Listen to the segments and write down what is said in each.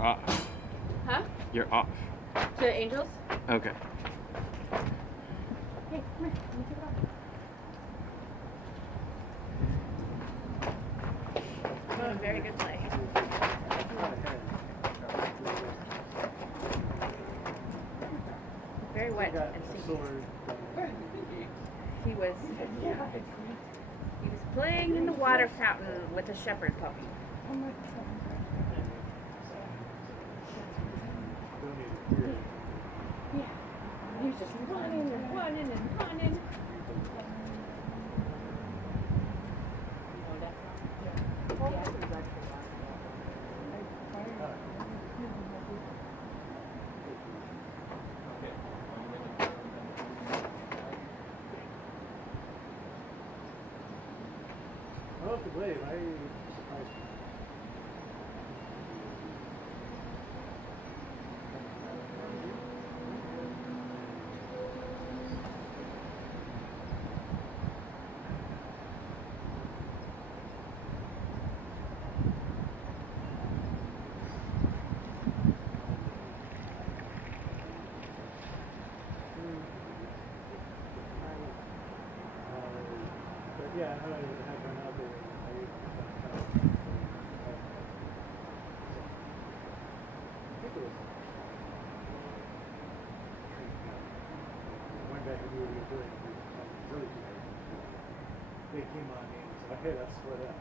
You're off. Huh? You're off. To Angels? Okay. Hey, come here. Let me take it off. Oh, very good play. Very wet and sticky. He was playing in the water fountain with a shepherd puppy. Oh my God. Yeah. He was just running and running and running. I love the blade. I surprised me. But yeah, I had one out there. Back and we were doing really good. They came on me and said, okay, let's split up.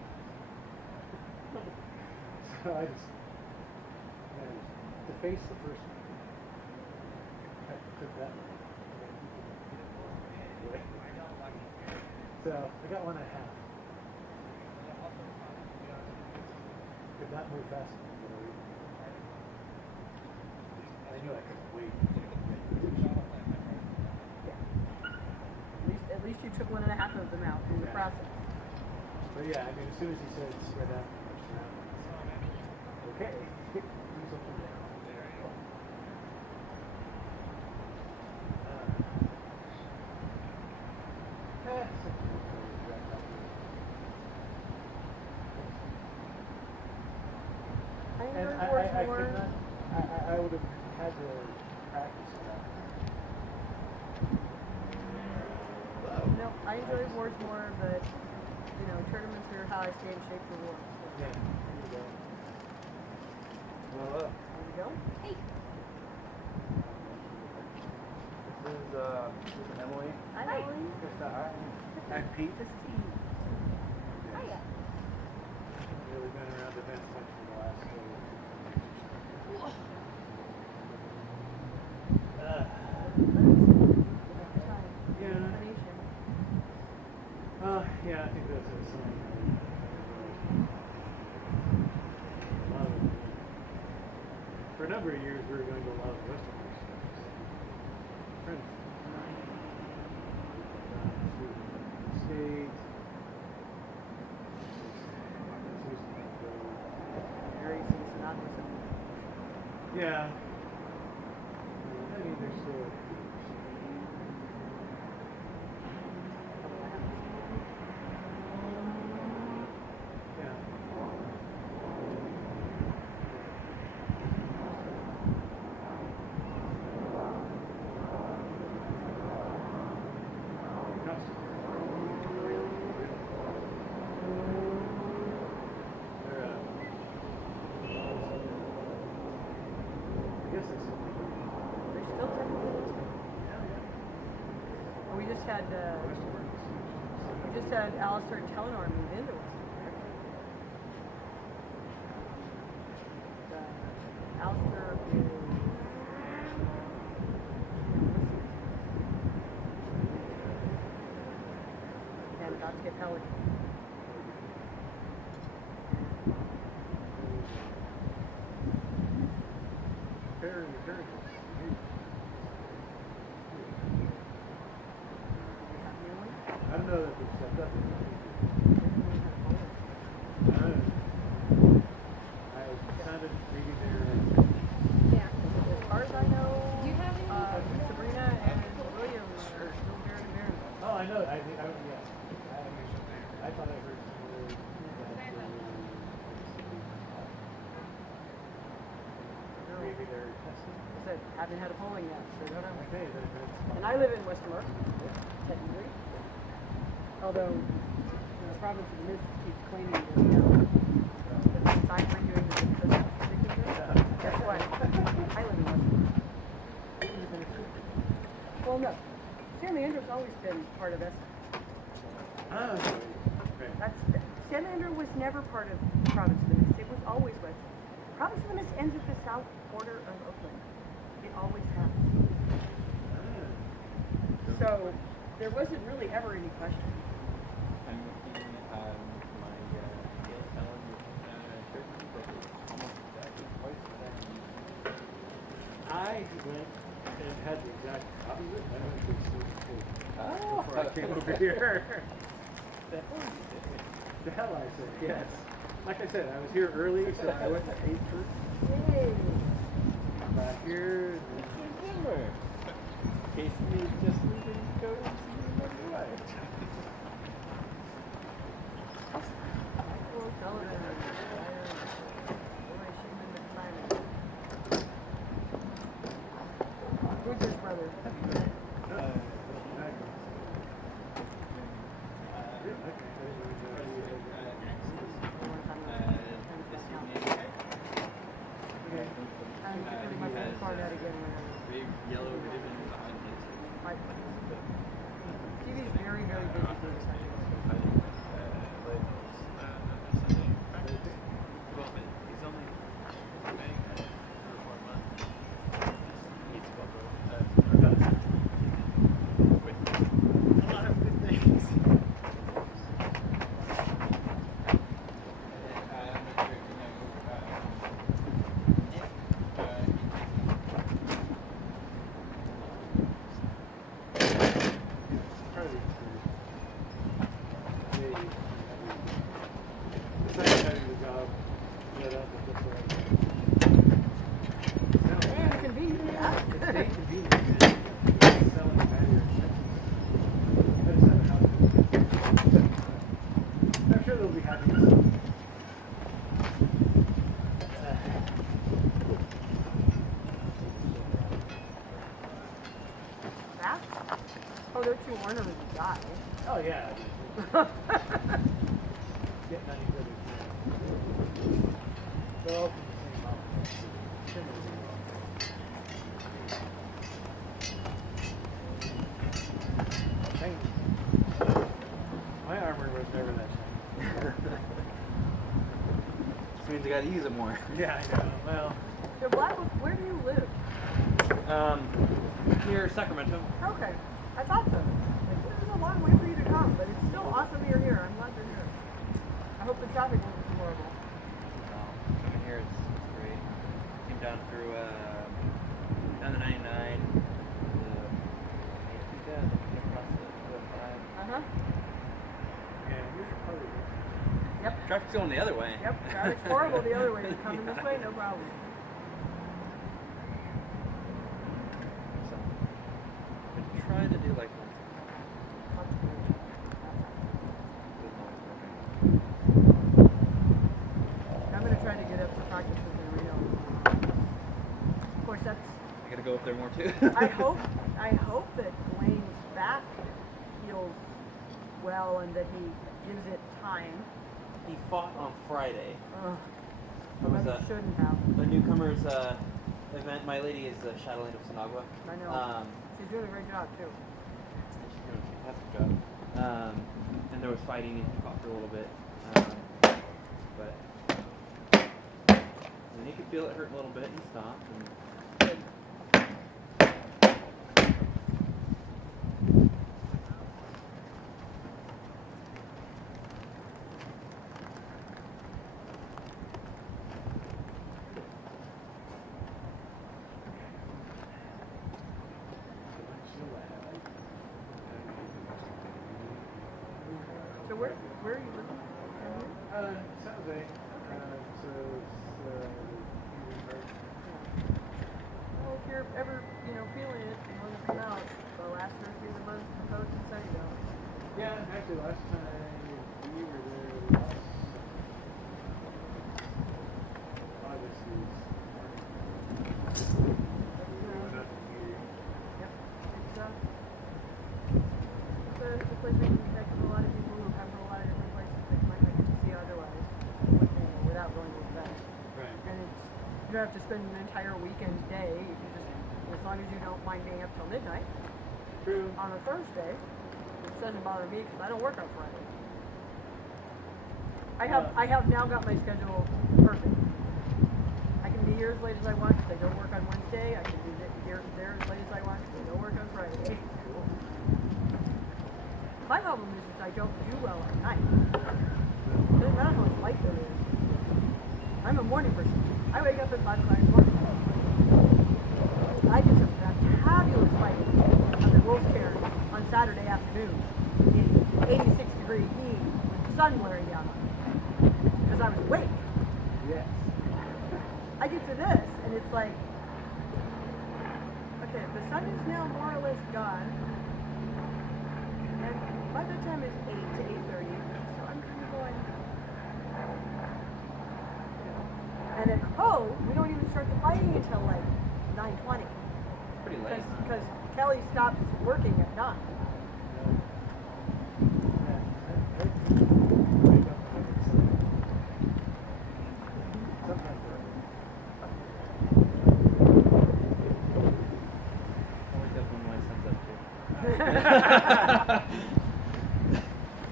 So I just defaced the first one. I took that one. So I got 1.5. Could not move fast enough. I knew I couldn't wait. At least you took 1.5 of them out in the process. But yeah, I mean, as soon as he said spread out, okay, do something there. And I could not, I would have had to practice that. No, I enjoy wars more, but you know, tournaments are how I stay in shape for wars. So. Yeah, there you go. Well, There you go. Hey. this is Emily. Hi, Emily. I'm Pete. This is Pete. Hiya. Yeah, we've been around events much for the last couple yeah, I think that's a sign. For a number of years, we were going to a lot of Western stuff. Friends. State. Yeah. I mean, there's still. Yeah. We just had Alistair and Telenor move into Western. Alistair is and about to get Pelican. I don't know that they've stepped up. I sounded reading their. Yeah, as far as I know, Do you have any? Sabrina and William are still very married. Oh, I know. I think I yeah. I thought I heard some word. maybe they're testing. I said, haven't had a polling yet, so I don't know. Okay, then And I live in Westermark, technically. Although, the province of the Mist keeps claiming that, since I'm redoing the guess what? I live in Westermark. Well, no. San Leandro's always been part of S. Ah, okay. San Leandro was never part of the province of the Mist. It was always West. The province of the Mist ends at the south border of Oakland. It always has. So there wasn't really ever any question. I'm looking at my scale calendar shirt, but it's almost exactly twice that I went and had the exact opposite. I went to see Oh. before I came over here. The hell I said, yes. Like I said, I was here early, so I went to 8 first. Yay! Got here. Remember, Casey is just leaving to go and see my wife. Michael Sullivan. Who's his brother? Big yellow ribbon behind his Stevie's very, very busy for this time. He's only been 4 months. He's with a lot of good things. I'm sure they'll be happy to see. That? Oh, they're too ornamented to die. Oh yeah. Getting any good. They're all from the same mountain. Thank you. My armor was never that shiny. This means I gotta use it more. Yeah, I know. Well, So, Blackwood, where do you live? Near Sacramento. Okay, I thought so. Like, this is a long way for you to come, but it's still awesome you're here. I'm glad you're here. I hope the traffic won't be horrible. Coming here, it's great. Came down through down the 99. Across the 205. Uh-huh. yeah, here's your party. Yep. Traffic's going the other way. Yep, traffic's horrible the other way. You're coming this way, no problem. So, I try to do like once. I'm going to try to get up to practice with the Reno. Of course, that's... I gotta go up there more too. I hope that Blaine's back heals well and that he gives it time. He fought on Friday. Ugh. What was Maybe that? shouldn't have. The newcomers event. My lady is Chatelaine of Sonagua. I know. She's doing a great job, too. She's doing a fantastic job. And there was fighting and he fought for a little bit. But and he could feel it hurt a little bit and stopped. And Good. So where are you living? San Jose. So it's Well, if you're ever, feeling it and want to come out, the last Thursday of the month, propose in Sunnyvale. yeah, actually last time we were there August is place we can connect with a lot of people who come from a lot of different places that you might not get to see otherwise, without going to the event. Right. And it's, you don't have to spend an entire weekend day. You can just, as long as you don't mind being up till midnight True. on a Thursday, which doesn't bother me because I don't work on Friday. I have now got my schedule perfect. I can be here as late as I want because I don't work on Wednesday. I can be here there as late as I want because I don't work on Friday. My problem is I don't do well at night. It doesn't matter how much light there is. I'm a morning person. I wake up at 5 o'clock in the morning. I did some fabulous fighting on the Wolf's Cairn on Saturday afternoon in 86-degree heat with the sun blaring down on me. Because I was awake. Yes. I get to this, and it's like, okay, the sun is now more or less gone. And by the time it's 8 to 8:30, so I'm kind of going. And at Coe, we don't even start the fighting until like 9:20. Pretty late. Because Kelly stops working at 9.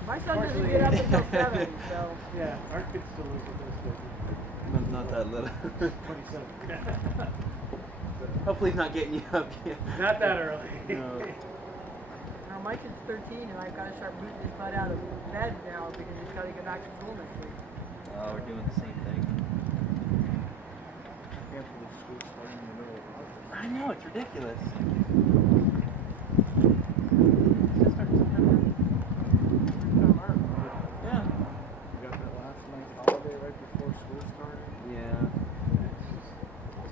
My son doesn't get up until 7, so. Yeah, our kids still live with us. Not that little. 27. Hopefully he's not getting you up yet. Not that early. No. Now my kid's 13 and I've got to start booting his butt out of bed now because he's got to go back to school next week. Oh, we're doing the same thing. Cancel the school starting in the middle of August. I know, it's ridiculous. Does it start in September? Yeah. We got that last night holiday right before school started. Yeah. It's just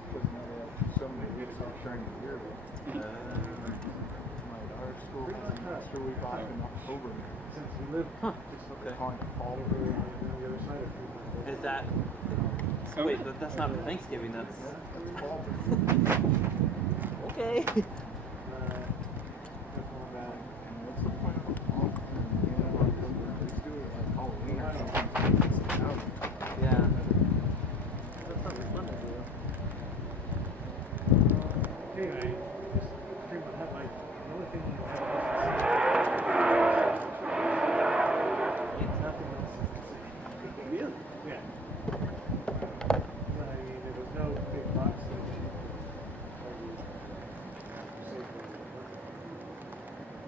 because now they have so many weeks off during the year. My daughter's school has an extra week off in October. Since we live just Okay. on the fall over on the other side of Cleveland. Is that? Wait, that's not for Thanksgiving. That's fall. okay. That's all that. And what's the point of fall? You know, let's do it like Halloween or something. Yeah. That's something fun to do. Anyway, just pretty much have my, the only thing you have nothing else is the same. Really? Yeah. But I mean, there was no big box section.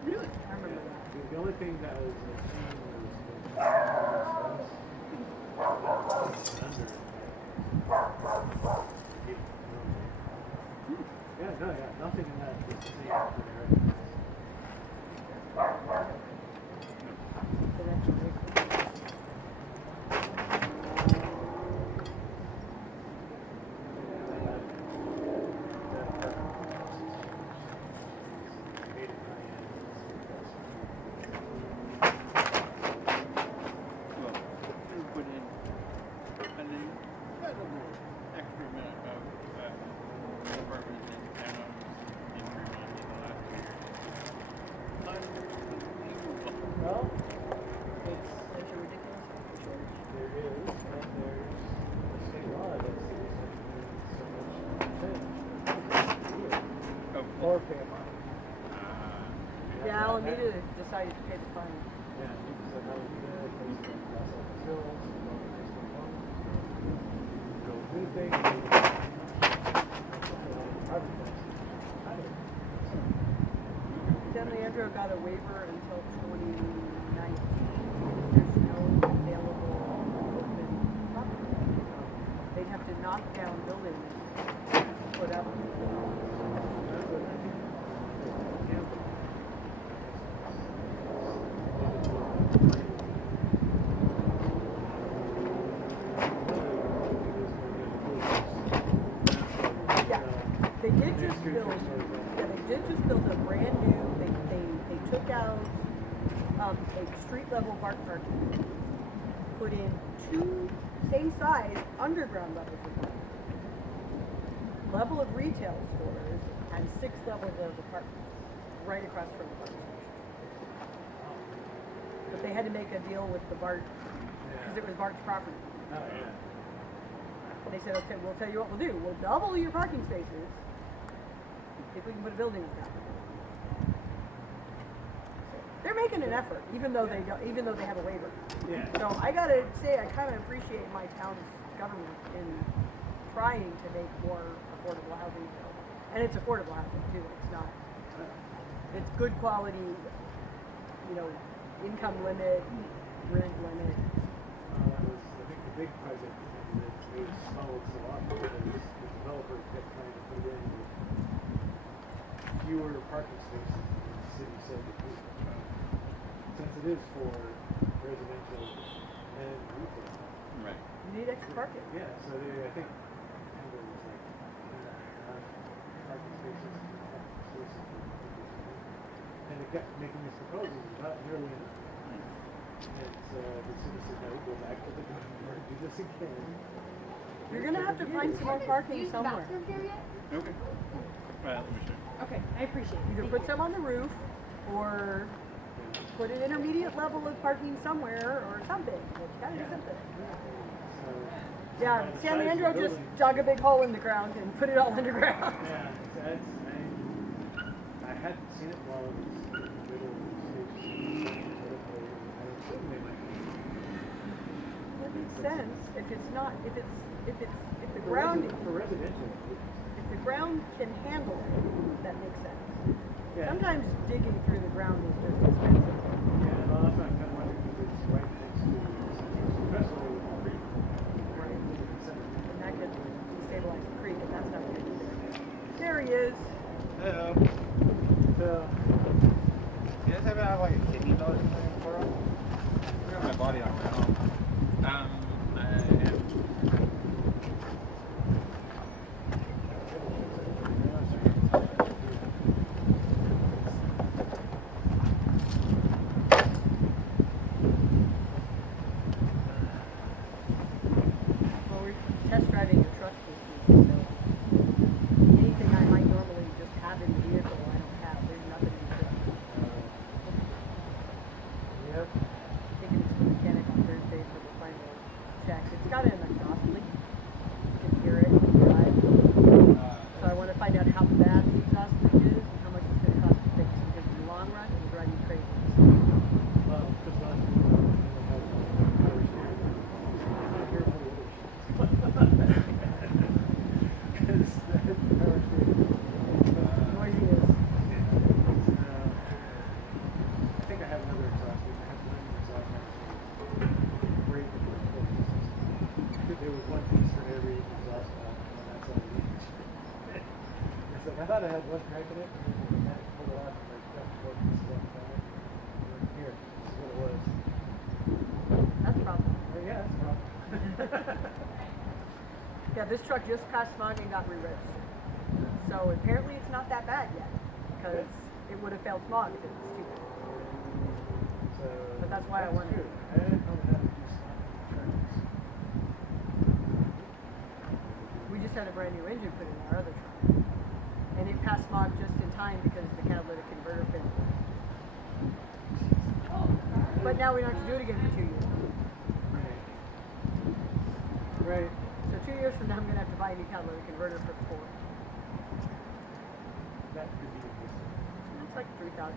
Really? I remember that. The only thing that was a theme was under. Yeah, no, yeah, nothing in that is the same for everything else. The next week. Well, you put in, and then I don't know, extra amount of apartments in town in Fremont in the last 2 years. Unbelievable. Well, it's, Such a ridiculous shortage. there is, and there's a state law that says so much change. Oh, Or pay a fine. Yeah, Alameda decided to pay the fine. Yeah, so that would be the place to cross up the hills, and all the place to go. So, new thing. San Leandro got a waiver until 2019 because there's no available open property. They'd have to knock down buildings to put up. Yeah, they did just build. Yeah, they did just build a brand new. They took out a street level BART parking, put in 2 same size underground levels of parking, level of retail stores, and 6 levels of apartments right across from the park station. had to make a deal with the BART, because it was BART's property. Oh, yeah. They said, okay, we'll tell you what we'll do. We'll double your parking spaces if we can put a building on top of it. So they're making an effort, even though they have a waiver. Yeah. So I gotta say, I kind of appreciate my town's government in trying to make more affordable housing available. And it's affordable housing too. It's not. It's good quality, income limit, rent limit. That was, I think, the big project that it was stalled so often because the developers kept trying to put in fewer parking spaces than the city said to do. Since it is for residential and retail. Right. You need extra parking. Yeah, so I think there was like parking spaces and it kept making these proposals without nearly enough. And so the city said, no, go back to the drawing board, do this again. You're gonna have to find some more parking somewhere. Okay. Well, let me show. Okay, I appreciate it. Either put some on the roof, or put an intermediate level of parking somewhere, or something. You gotta do something. So, Yeah, by the San size of Leandro the just building- dug a big hole in the ground and put it all underground. Yeah, I hadn't seen it while it was in the middle of the station. I assume they might be. That makes sense. If the For ground, for residential. if the ground can handle it, that makes sense. Yeah. Sometimes digging through the ground is just expensive. Yeah, well, that's what I'm kind of wondering because it's right next to, especially with the creek. Right in the center. And that could destabilize the creek, and that's not good either. There he is. Hello. So, You guys ever have like a kidney bill or something before? I got my body on my own. Well, we're test driving your truck this week, so anything I might normally just have in the vehicle, I don't have. There's nothing in the truck. yeah. Taking it to the mechanic on Thursday for the final check. It's got an exhaust leak. You can hear it when you drive. So I want to find out how bad the exhaust leak is and how much it's going to cost to fix. Because in the long run, it will drive you crazy. Well, just last week, I have power steering. I'm not here for the other shit. Because the power steering. Noisy is. I think I have another exhaust leak. I have one exhaust actually break in my foot. There was one piece for every exhaust valve on that side of the engine. It's like, I thought I had one crack in it, and then the mechanic pulled it off and like got four pieces off the back. And here, this is what it was. That's a problem. Oh, yeah, that's a problem. Yeah, this truck just passed smog and got re-registered. So apparently it's not that bad yet. Because it would have failed smog if it was too bad. So, But that's why I wanted good. it. I didn't know how to do smog insurance. We just had a brand new engine put in our other truck. And it passed smog just in time because the catalytic converter failed. But now we don't have to do it again for 2 years. Right. So 2 years from now, I'm going to have to buy a new catalytic converter for 4. That could be interesting. It's like $3,000.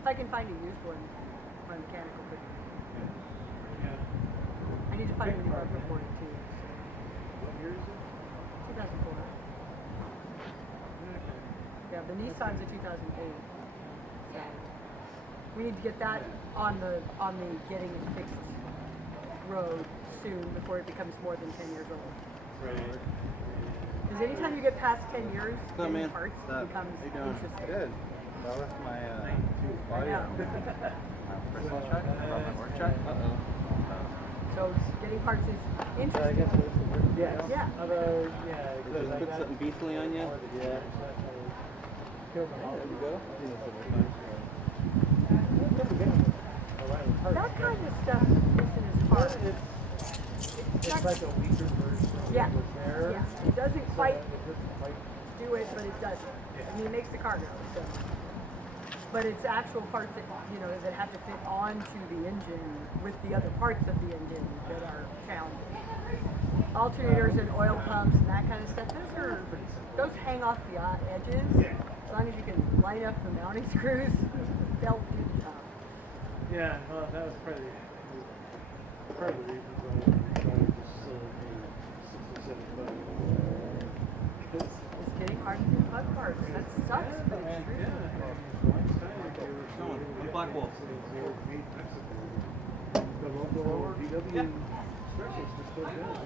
If I can find a used one, my mechanic will put it in. Yeah. I need to find a new rubber for it too. What year is it? 2004. Okay. Yeah, the Nissan's a 2008. So we need to get that on the getting it fixed road soon before it becomes more than 10 years old. Right. Because anytime you get past 10 years, What's up, getting man? parts What's up? becomes How you doing? interesting. Good. So I left my body Yeah. on my personal check, or my work check. So getting parts is So I interesting. guess it's the work. Yeah. Although, yeah. Does because it I put got- something beastly on you? Yeah. Killed my There you go. That kind of stuff isn't as hard. It's like a weaker version of Yeah. what was there. Yeah. It doesn't So quite it doesn't quite. do it, but it does it. I mean, it makes the car go. So but it's actual parts that, you know, that have to fit onto the engine with the other parts of the engine that are challenging. Alternators and oil pumps and that kind of stuff, those hang off the edges. As long as you can line up the mounting screws, they'll do the job. Yeah, well, that was part of the reason why we decided to sell the 67 bucks. It's getting hard to do bug parts. That sucks, but it's true. Black Wolf. The local VW specialist just put it down.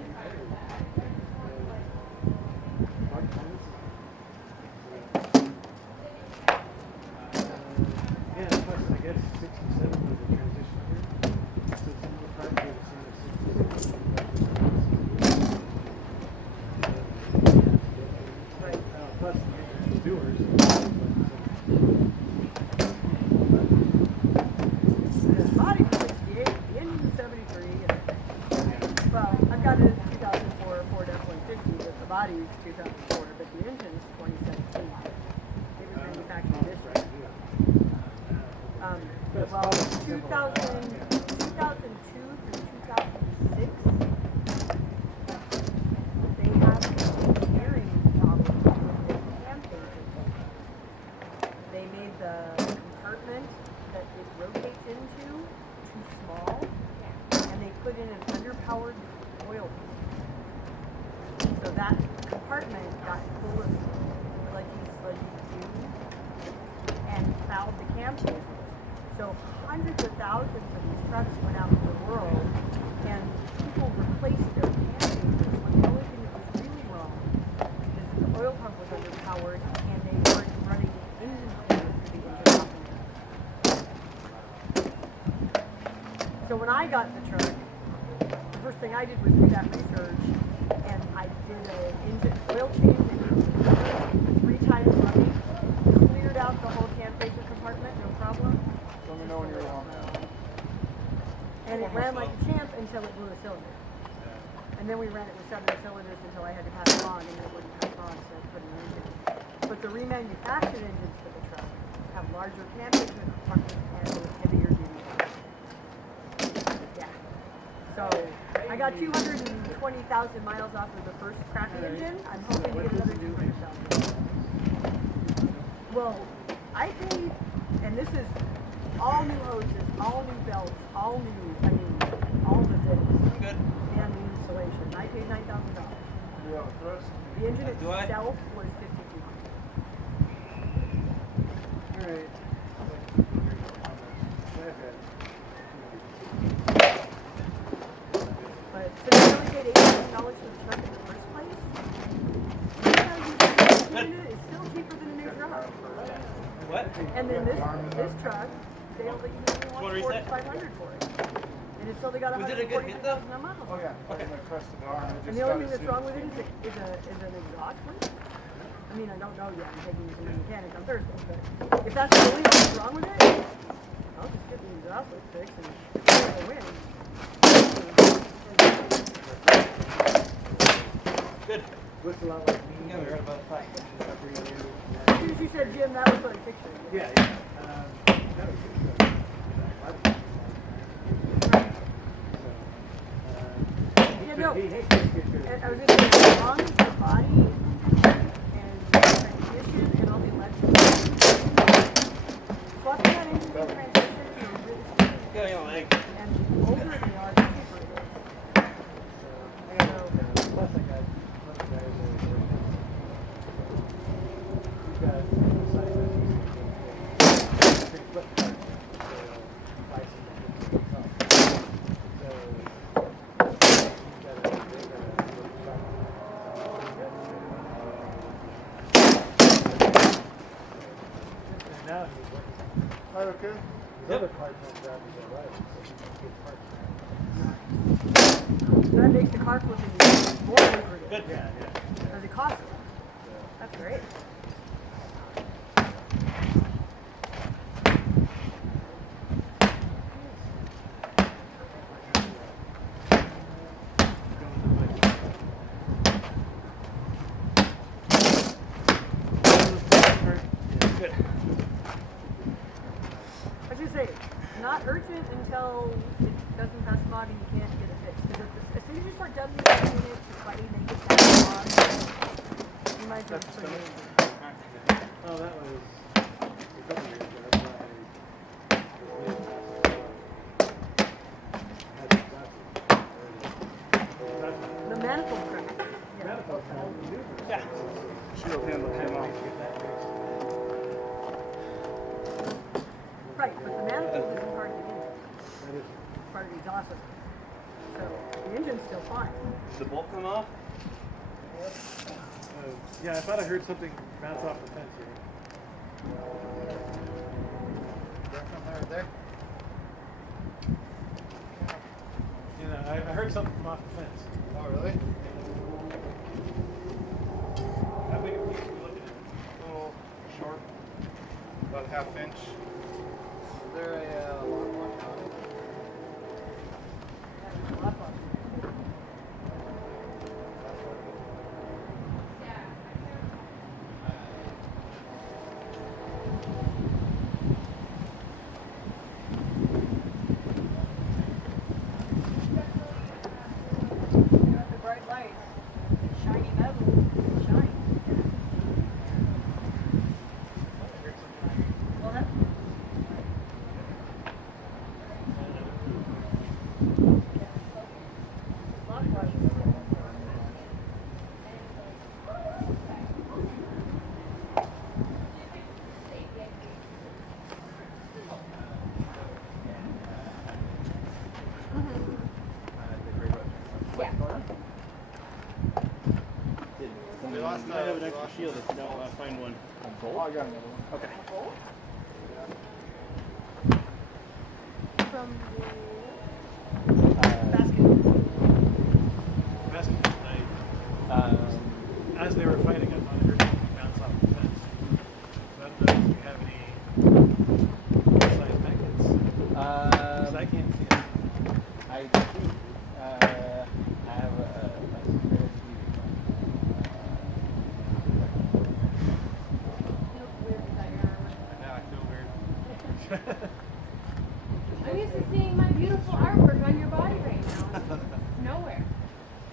Yeah, plus I guess 67 was a transition year. So some of the parts were the same as 67. Right. Plus the doers. The body was 68, the engine's 73. Well, I've got a 2004 Ford F-150, but the body's 2004, but the engine's 2017. It was manufactured this year. Well, 2002 through 2006, they have engineering problems with the cam changes. They made the compartment that it rotates into too small, and they put in an underpowered oil pump. So that compartment got full of sludgy fumes and fouled the cam changes. So hundreds of thousands of these trucks went out into the world, and people replaced their cam changes when the only thing that was really wrong is that the oil pump was underpowered and they weren't running engine cleaner through the engine operator. So when I got the truck, the first thing I did was do that research, and I did an engine oil change and 3 times running, cleared out the whole cam changer compartment, no problem. Let me know when you're wrong. And it ran like a champ until it blew a cylinder. And then we ran it with 7 cylinders until I had to pass it on, and it wouldn't pass on, so I put an engine. But the remanufactured engines for the truck have larger cam changer compartments and a heavier duty. Yeah. So I got 220,000 miles off of the first crappy engine. I'm hoping to get another 200,000. Well, I paid, and this is all new hoses, all new belts, all the bits. Good. And the installation. I paid $9,000. You have a thrust? The engine Do I? itself was $5,200. All right. But so you only paid $8,000 for the truck in the first place? It's still cheaper than a new truck. What? And then this truck, they only want $4,500 for it. And it's only got Was it a good hit, though? 140,000 miles. Oh yeah, okay. The crest of the arm. And the only thing that's wrong with it is an exhaust leak. I mean, I don't know yet. I'm taking it to the mechanic on Thursday. But if that's the only thing that's wrong with it, I'll just get the exhaust leak fixed and we'll win. Good. Looks a lot like me. Yeah, we heard about the fight. As soon as you said Jim, that was what I pictured. Yeah, yeah. That was good. Yeah, no. He hates to get good. And I was going to say, as long as the body and the transmission and all the electrical, swapping that engine and transmission is really stupid. Yeah, you know, like. And the older they are, the cheaper it is. Plus I got one of the guys that was working. He's got a side that he's pretty quick. Buy some now he's working. Oh, okay. His other part-time job is alright, so he gets part-time. So that makes the car flipping more lucrative. Good. Yeah, yeah. Because it costs less. That's great. Good. say, it's not urgent until it doesn't pass mod and you can't get it fixed. Because as soon as you start dubbing it, fighting, they get passed mod. You might just put it in. Oh, that was a couple years ago. That's why I The manifold crimp. Yeah. She'll handle him off. Right, but the manifold isn't part of the engine. That is. It's part of the exhaust system. So the engine's still fine. Did the bolt come off? Yeah, I thought I heard something bounce off the fence here. Right there. You know, I heard something come off the fence. Oh, really? How big of a piece are we looking at? A little short, about ½ inch. Is there a lock on it? Lock on. The bright light, shiny metal, shine. Well, that. Lock washing. We lost I have an extra shield if you don't find one. Oh, I got another one. Okay. From Basket. As they were fighting, I thought I heard something bounce off the fence. I don't know if you have any size magnets. 'Cause I can't see it. I think I have a spare few. Now I feel weird. I'm used to seeing my beautiful artwork on your body right now. It's nowhere.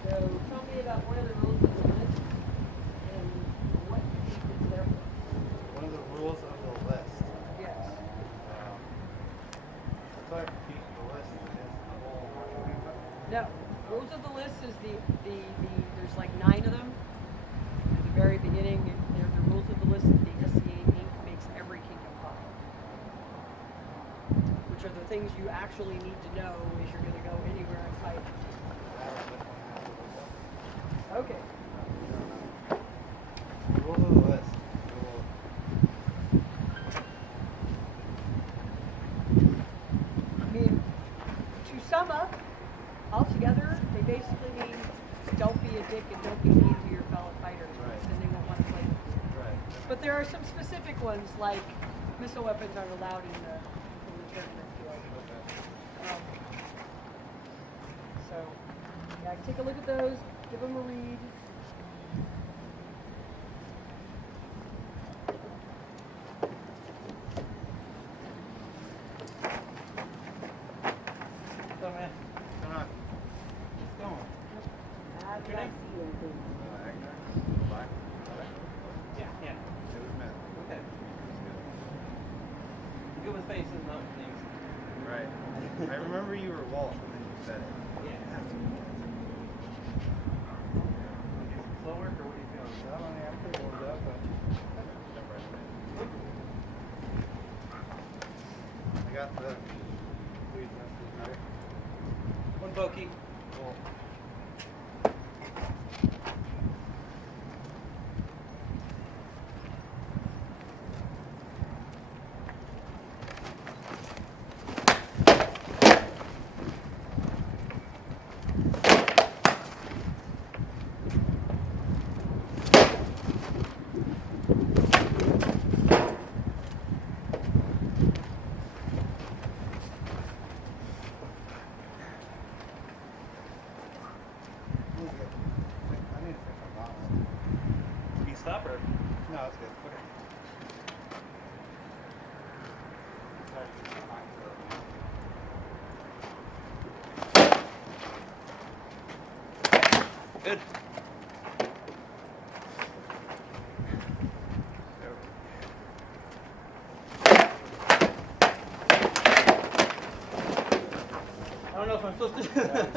So tell me about one of the rules of the list and what you think is there for. One of the rules of the list. Yes. Clarification of the list is the whole. No. Rules of the list is the there's like 9 of them. At the very beginning, they're the rules of the list that the SCA Inc. makes every kingdom follow. Which are the things you actually need to know if you're going to go anywhere and fight. Okay. Rules of the list. I mean, to sum up, altogether, they basically mean don't be a dick and don't be mean to your fellow fighters, Right. then they won't want to play with you. Right. But there are some specific ones, like missile weapons aren't allowed in the tournament field. So, yeah, take a look at those, give them a read. So, man, Come on. keep going. I Your name? see anything. Agner. Black. Yeah, yeah. It was met. Okay. Good with faces, not with names. Right. I remember you were Walsh when you said it. Yeah. Slow work, or what are you feeling? Well, I mean, I'm pretty warmed up, but jump right in. I got the lead message right. One pokey. Cool. Good. I don't know if I'm supposed to do that.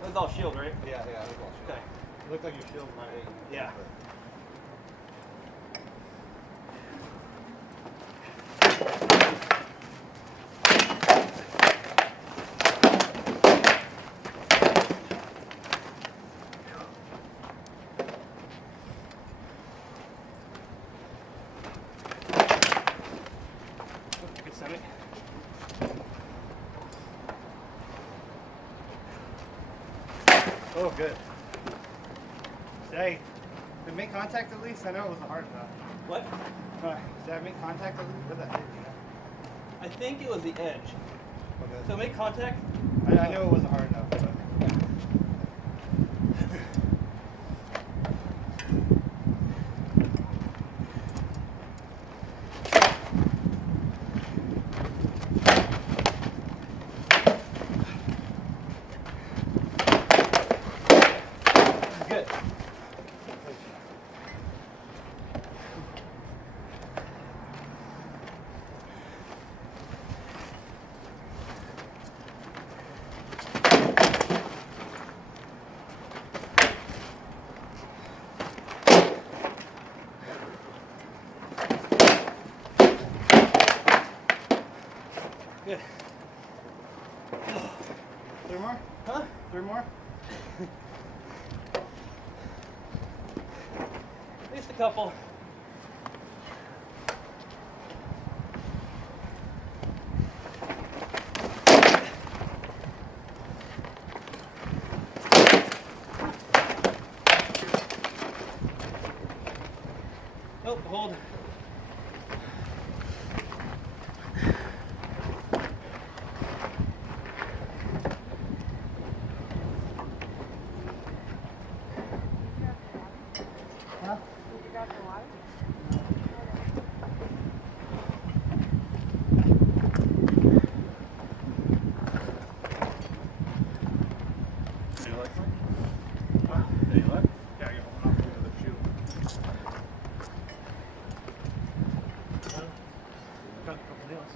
That was all shield, right? Yeah, it was all shield. Okay. It looked like your shield might have. Yeah. Good stomach. Oh, good. Hey, did it make contact at least? I know it was a hard enough. What? Did I make contact at least? Where that hit? I think it was the edge. Okay. So make contact. I know it wasn't hard enough, but. Good. Good. 3 more? Huh? 3 more? At least a couple. Nope, hold. Huh? You got your water? Any luck? Huh? Any luck? Yeah, you're holding off to the shoe. Got a couple nails.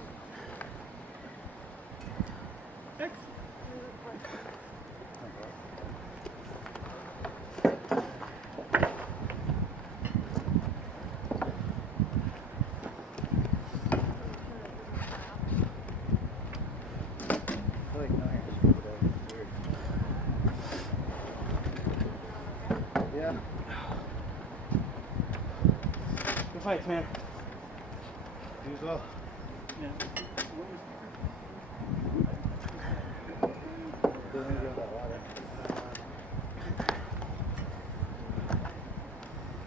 Yeah. Good fights, man. You as well. Yeah.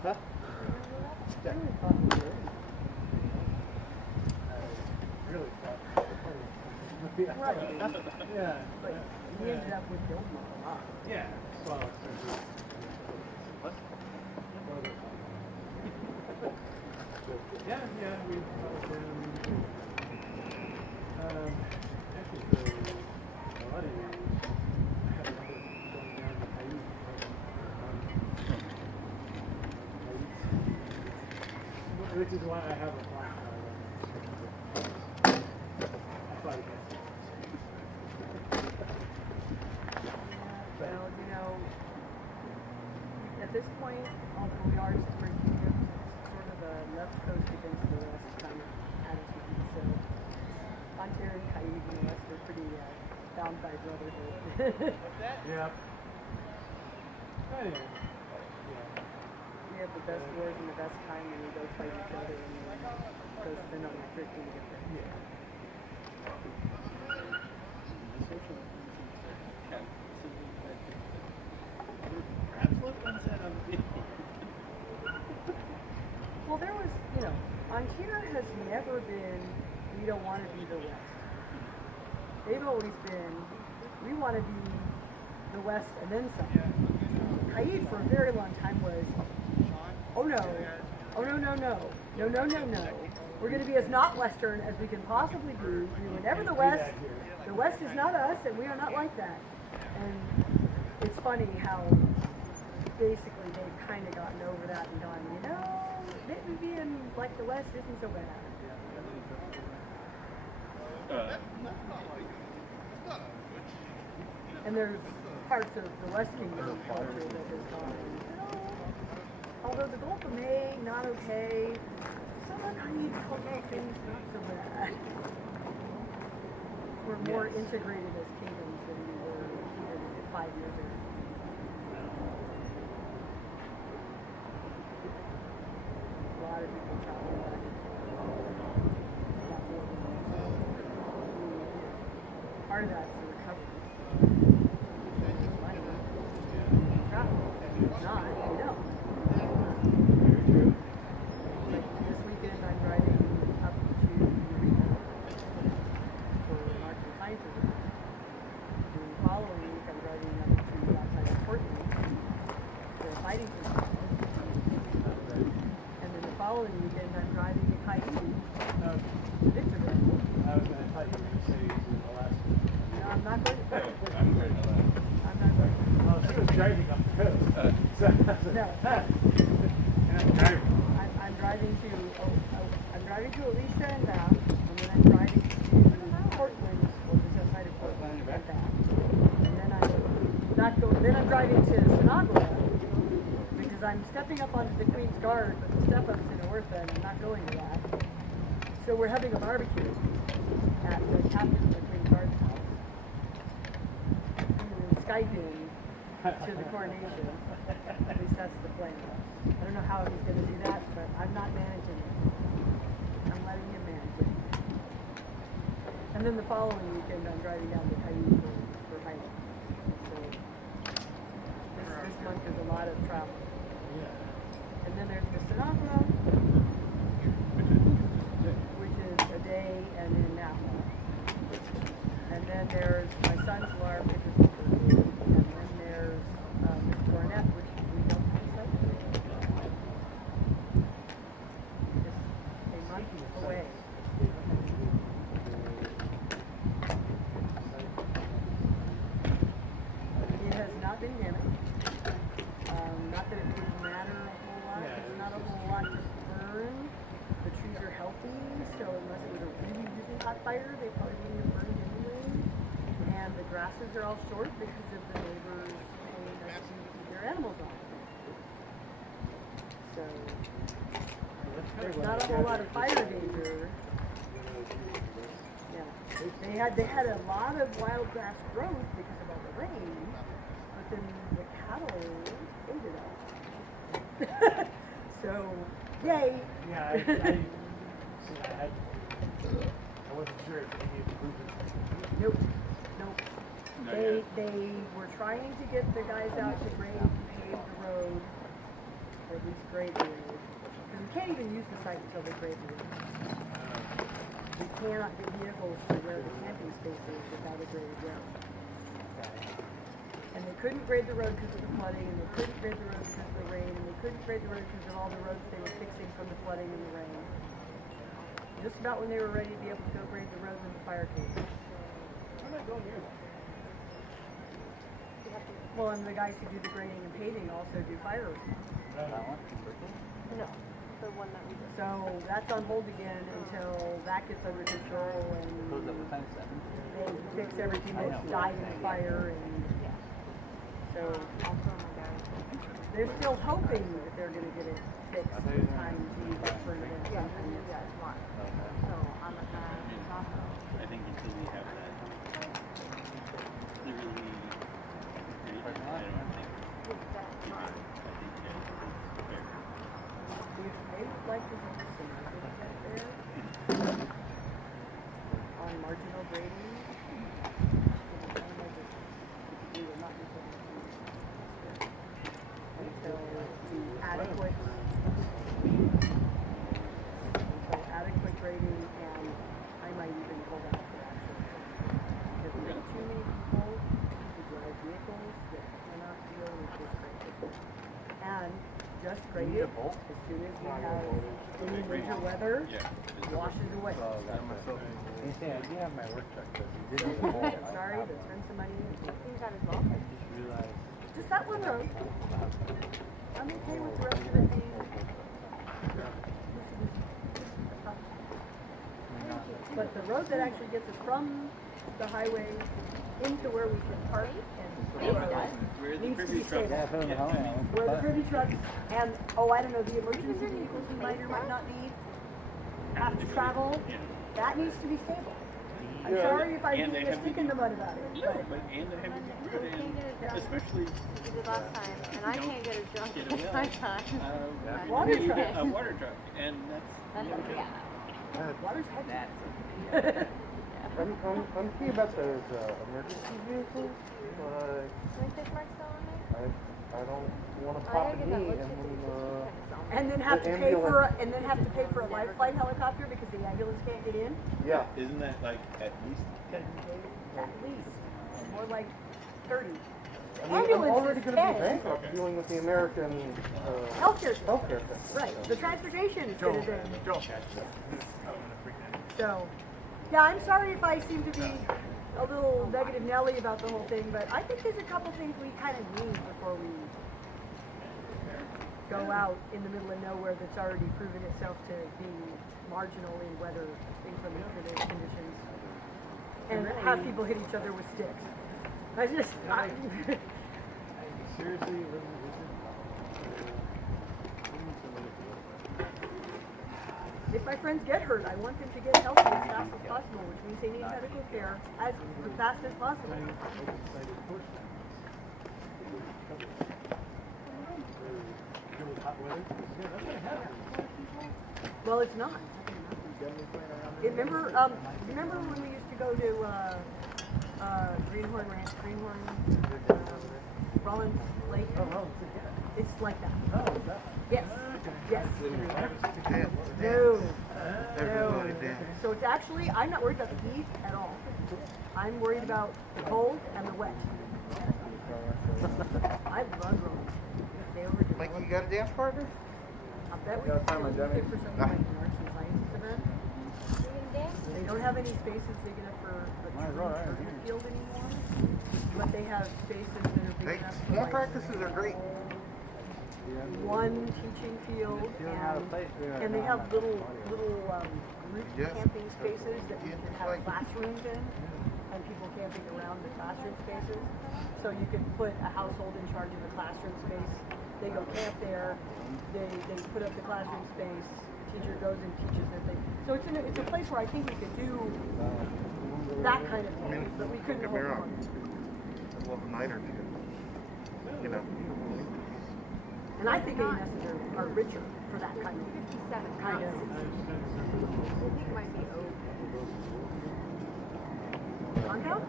Huh? I really thought you were. Really fun. Right. Yeah. But we ended up with building a lot. Yeah. Well, what? Yeah, we followed them. Actually, for a lot of years, I had another going down to Haiti. Which is why I have a black card on it. I fought against it. Well, you know, at this point, although we are spring kingdoms, it's sort of the left coast against the west kind of attitude. So Ontario and Haiti and the West are pretty bound by brotherhood. What's that? Yeah. Anyway. Yeah. We have the best wars and the best time when we go fight each other and go spend on the drinking to get there. Yeah. Perhaps look one set on the video. Well, there was, you know, Ontario has never been, we don't want to be the West. They've always been, we want to be the West and then some. Haiti for a very long time was, Oh no. Oh no, no, no. No, no, no, no. We're going to be as not Western as we can possibly be. We were never the West. The West is not us, and we are not like that. And it's funny how basically they've kind of gotten over that and gone, you know, maybe being like the West isn't so bad. And there's parts of the West Kingdom culture that has gone, you know, although the Gulf of May, not okay. Some of these cultural things, not so bad. We're more integrated as kingdoms than we were even 5 years ago. A lot of people travel back. Part of that's the recovery. Money. Travel. If not, you don't. Like this weekend I'm driving up to Eureka for Arts and Sciences. The following week I'm driving up to outside of Portland for a fighting festival. And then the following weekend I'm driving to Cayenne to Victorville. I was going to tell you, you were going to say to Alaska. No, I'm not going to. I'm going to let. I'm not going to. Well, she was driving up the coast. So, No. and I'm driving. I'm driving to Alicia and back, and then I'm driving to Portland, or just outside of Portland, and back. And then I'm not going. Then I'm driving to Sinagua because I'm stepping up onto the Queen's Guard, but the step-up's in Ortha, and I'm not going to that. So we're having a barbecue at the captain of the Queen's Guard's house. And we're Skyping to the coronation. At least that's the plan. I don't know how he's going to do that, but I'm not managing it. I'm letting him manage it. And then the following weekend, I'm driving down to Cayenne for hiking. So this month is a lot of travel. And then there's the Sinatra, which is a day and in Napa. And then there's my son's alarm, which is the birthday. And then there's Miss Barnett, which we don't have a site for. Just a month away. It has not been damaged. Not that it would matter a whole lot. There's not a whole lot to burn. The trees are healthy, so unless it was a really, really hot fire, they probably wouldn't have burned anyway. And the grasses are all short because of the neighbors paying us to keep their animals on. So there's not a whole lot of fire danger. Yeah, they had a lot of wild grass growth because of all the rain, but then the cattle ate it all. So, yay! Yeah, I wasn't sure if any improvements. Nope. They were trying to get the guys out to grade and pave the road, or at least grade the road. Because we can't even use the site until they grade the road. We cannot get vehicles to where the camping space is without a graded road. And they couldn't grade the road because of the flooding, and they couldn't grade the road because of the rain, and they couldn't grade the road because of all the roads they were fixing from the flooding and the rain. Just about when they were ready to be able to go grade the road when the fire came. I'm not going near that. Well, and the guys who do the grading and paving also do fire response. No, the one that we did. So that's on hold again until that gets under control and they fix everything that died in the fire. And so they're still hoping that they're going to get it fixed in time to use it for an event. Yeah, it's March. So I'm not gonna I think until we have that, clearly, I don't think. I think it's fair. They would like to hold some event there on marginal grading. We will not be until the adequate grading, and I might even pull that for actually. it as soon as we have any major weather, Yeah. washes away. You say I do have my work truck, but you did Sorry, to spend some money. He's got his ball. I just realized. Just that one road. I'm okay with the rest of it being. But the road that actually gets us from the highway into where we can park and Where the needs to be privy truck. stable. Where the privy trucks and, oh, I don't know, the emergency vehicles we might or might not need, have to travel, that needs to be stable. I'm sorry if I'm And they being a have to stick in the mud about it, No, but but and they have to get rid and especially He did last time, and I can't get as drunk get as a my well. time. Water you truck. get a water truck, and that's Yeah. water's heavy. I'm thinking about those emergency vehicles, but Can I fish mark still on there? I don't want to I pop gotta a get that knee look and then And then have to The pay for, ambulance. and then have to pay for a life flight helicopter because the ambulance can't get in, yeah. Isn't that like at least 10 at least, more like 30. I mean, I'm already Ambulance is going to be 10. bankrupt dealing with the American Healthcare system. healthcare system. Right, the transportation is gonna be. Don't catch that. I'm gonna freak out. So, yeah, I'm sorry if I seem to be a little negative Nelly about the whole thing, but I think there's a couple things we kind of need before we go out in the middle of nowhere that's already proven itself to be marginal in weather inclement conditions and have people hit each other with sticks. Seriously, If my friends get hurt, I want them to get healthy as fast as possible, which means they need medical care as fast as possible. Well, it's not. Remember when we used to go to Greenhorn Ranch, Rollins Lake? It's like that. Yes. Yes. No. No. So it's actually, I'm not worried about the heat at all. I'm worried about the cold and the wet. I love Rollins. They overdo Mikey, it. you got a dance partner? I bet we You could gotta find my use it dummy. for something like an arts and sciences event. You gonna dance? They don't have any spaces big enough for the Might as well, tree right? turf field anymore, but they have spaces that are big Hey, enough for camp like practices are great. one teaching field, and they have little group Yes. camping spaces that you Yeah, can it's have like- classrooms in, and people camping around the classroom spaces. So you can put a household in charge of the classroom space. They go camp there. They put up the classroom space. Teacher goes and teaches their thing. So it's a place where I think we could do that kind of I thing, mean, but we couldn't don't get me hold wrong. on. I'd love a night or two. You know. And I think AMSs are richer for that kind of 57 kind of. I think it might be over. Compound?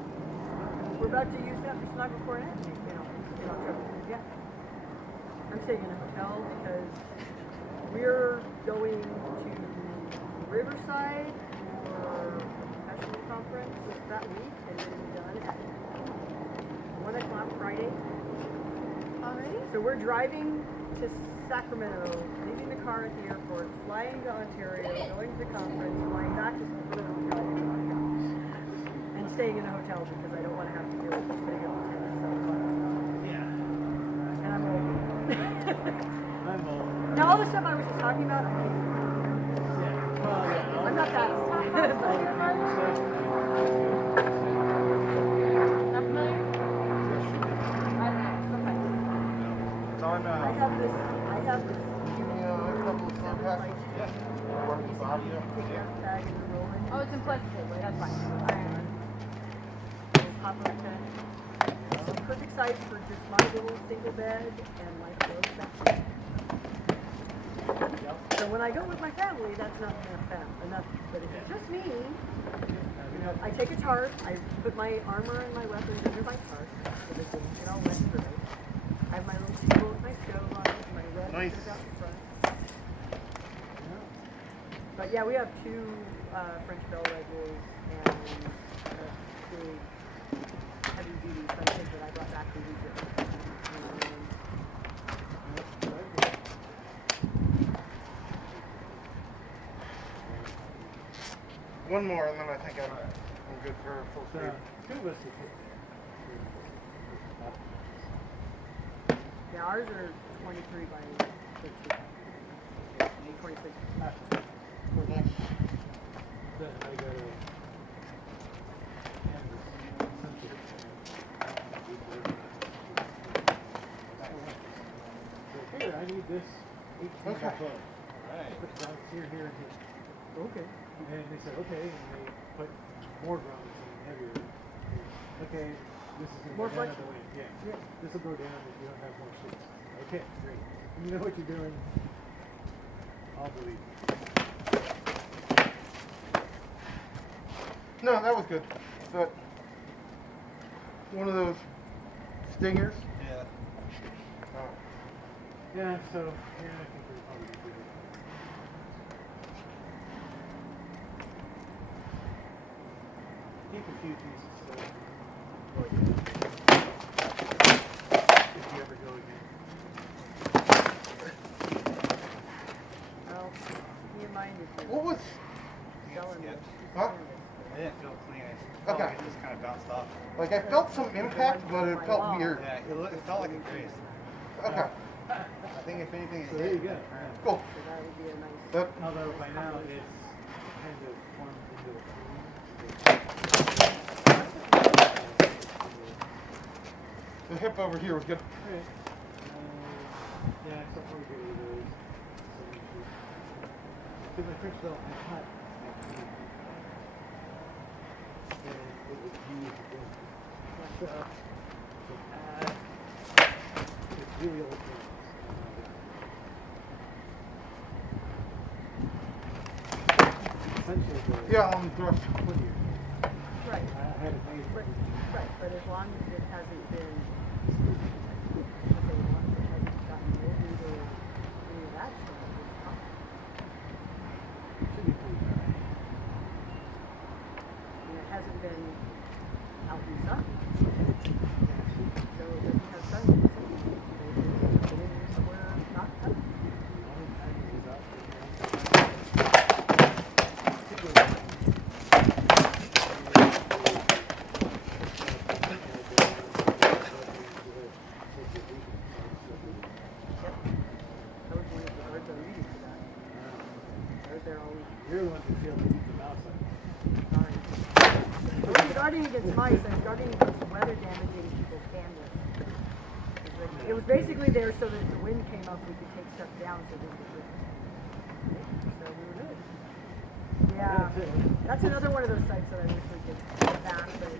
We're about to use that for Snuggle Coronet, in October. Yeah. I'm staying in a hotel because we're going to Riverside for a professional conference that week, and it'll be done at 1 o'clock Friday. Already? So we're driving to Sacramento, leaving the car at the airport, flying to Ontario, going to the conference, flying back to Sacramento, and staying in a hotel because I don't want to have to do it putting up with it. And I'm old. I'm old. Now all the stuff I was just talking about, I can't. I'm not that old. Not familiar? I don't know. Sometimes. It's on, I have this. Give me a couple of sun passes. Yeah. Work with audio. Take it out the bag and roll it. Oh, it's in Pleasant Village. That's fine. Just hop on the It's a perfect size for just my little single bed and my clothes back. So when I go with my family, that's not enough. But if it's just me, I take a tarp, I put my armor and my weapons under my tarp so they don't get all wet through it. I have my little table with my stove on it, my red Nice. is out in front. But yeah, we have two French bell wedges and big heavy duty sunfish that I brought back from Egypt. one more, and then I think I'm good for full So, speed. two of us have hit there. Yeah, ours are 23 by 15. 26. Then I go to canvas. So here, I need this 18 by 12. Alright. Put grommets here, here, and here. Okay. And they said, okay, and they put more grommets in heavier. Okay, this is going to More go down flexible. the way. Yeah. This will go down if you don't have more sheets. Okay, great. You know what you're doing. I'll believe you. No, that was good. But one of those stingers. Yeah. Yeah, so, yeah, I think we're probably good. Keep a few pieces so if you ever go again. Well, keep me in mind if What you're was? selling Yeah. this. Huh? I didn't feel clean. Okay. It just kind of bounced off. Like I felt some impact, but it felt weird. Yeah, it felt like a grace. Okay. I think if anything, it So there you hit. go. Cool. So that would be a nice. That, Although by now it's kind of formed into a plume. the hip over here was good. Alright. Yeah, except for we get rid of those. Because my French belt, I cut my knee. And it was used again. It's really old things. Essentially, Yeah, on the thrust. foot here. Right. I had it made. Right, but as long as it hasn't been, as long as it hasn't gotten moldy or any of that stuff, it's fine. Should be pretty dry. And it hasn't been out in the sun, so it doesn't have sun. It's been in somewhere not sun. That was one of the birds I was reading for that. They're always You're the one who feels to eat the mouse up. sorry. I wasn't guarding against mice, I was guarding against weather damaging people's canvas. It was basically there so that if the wind came up, we could take stuff down so that we could. So we were good. Yeah, that's another one of those sites that I wish we could get back, but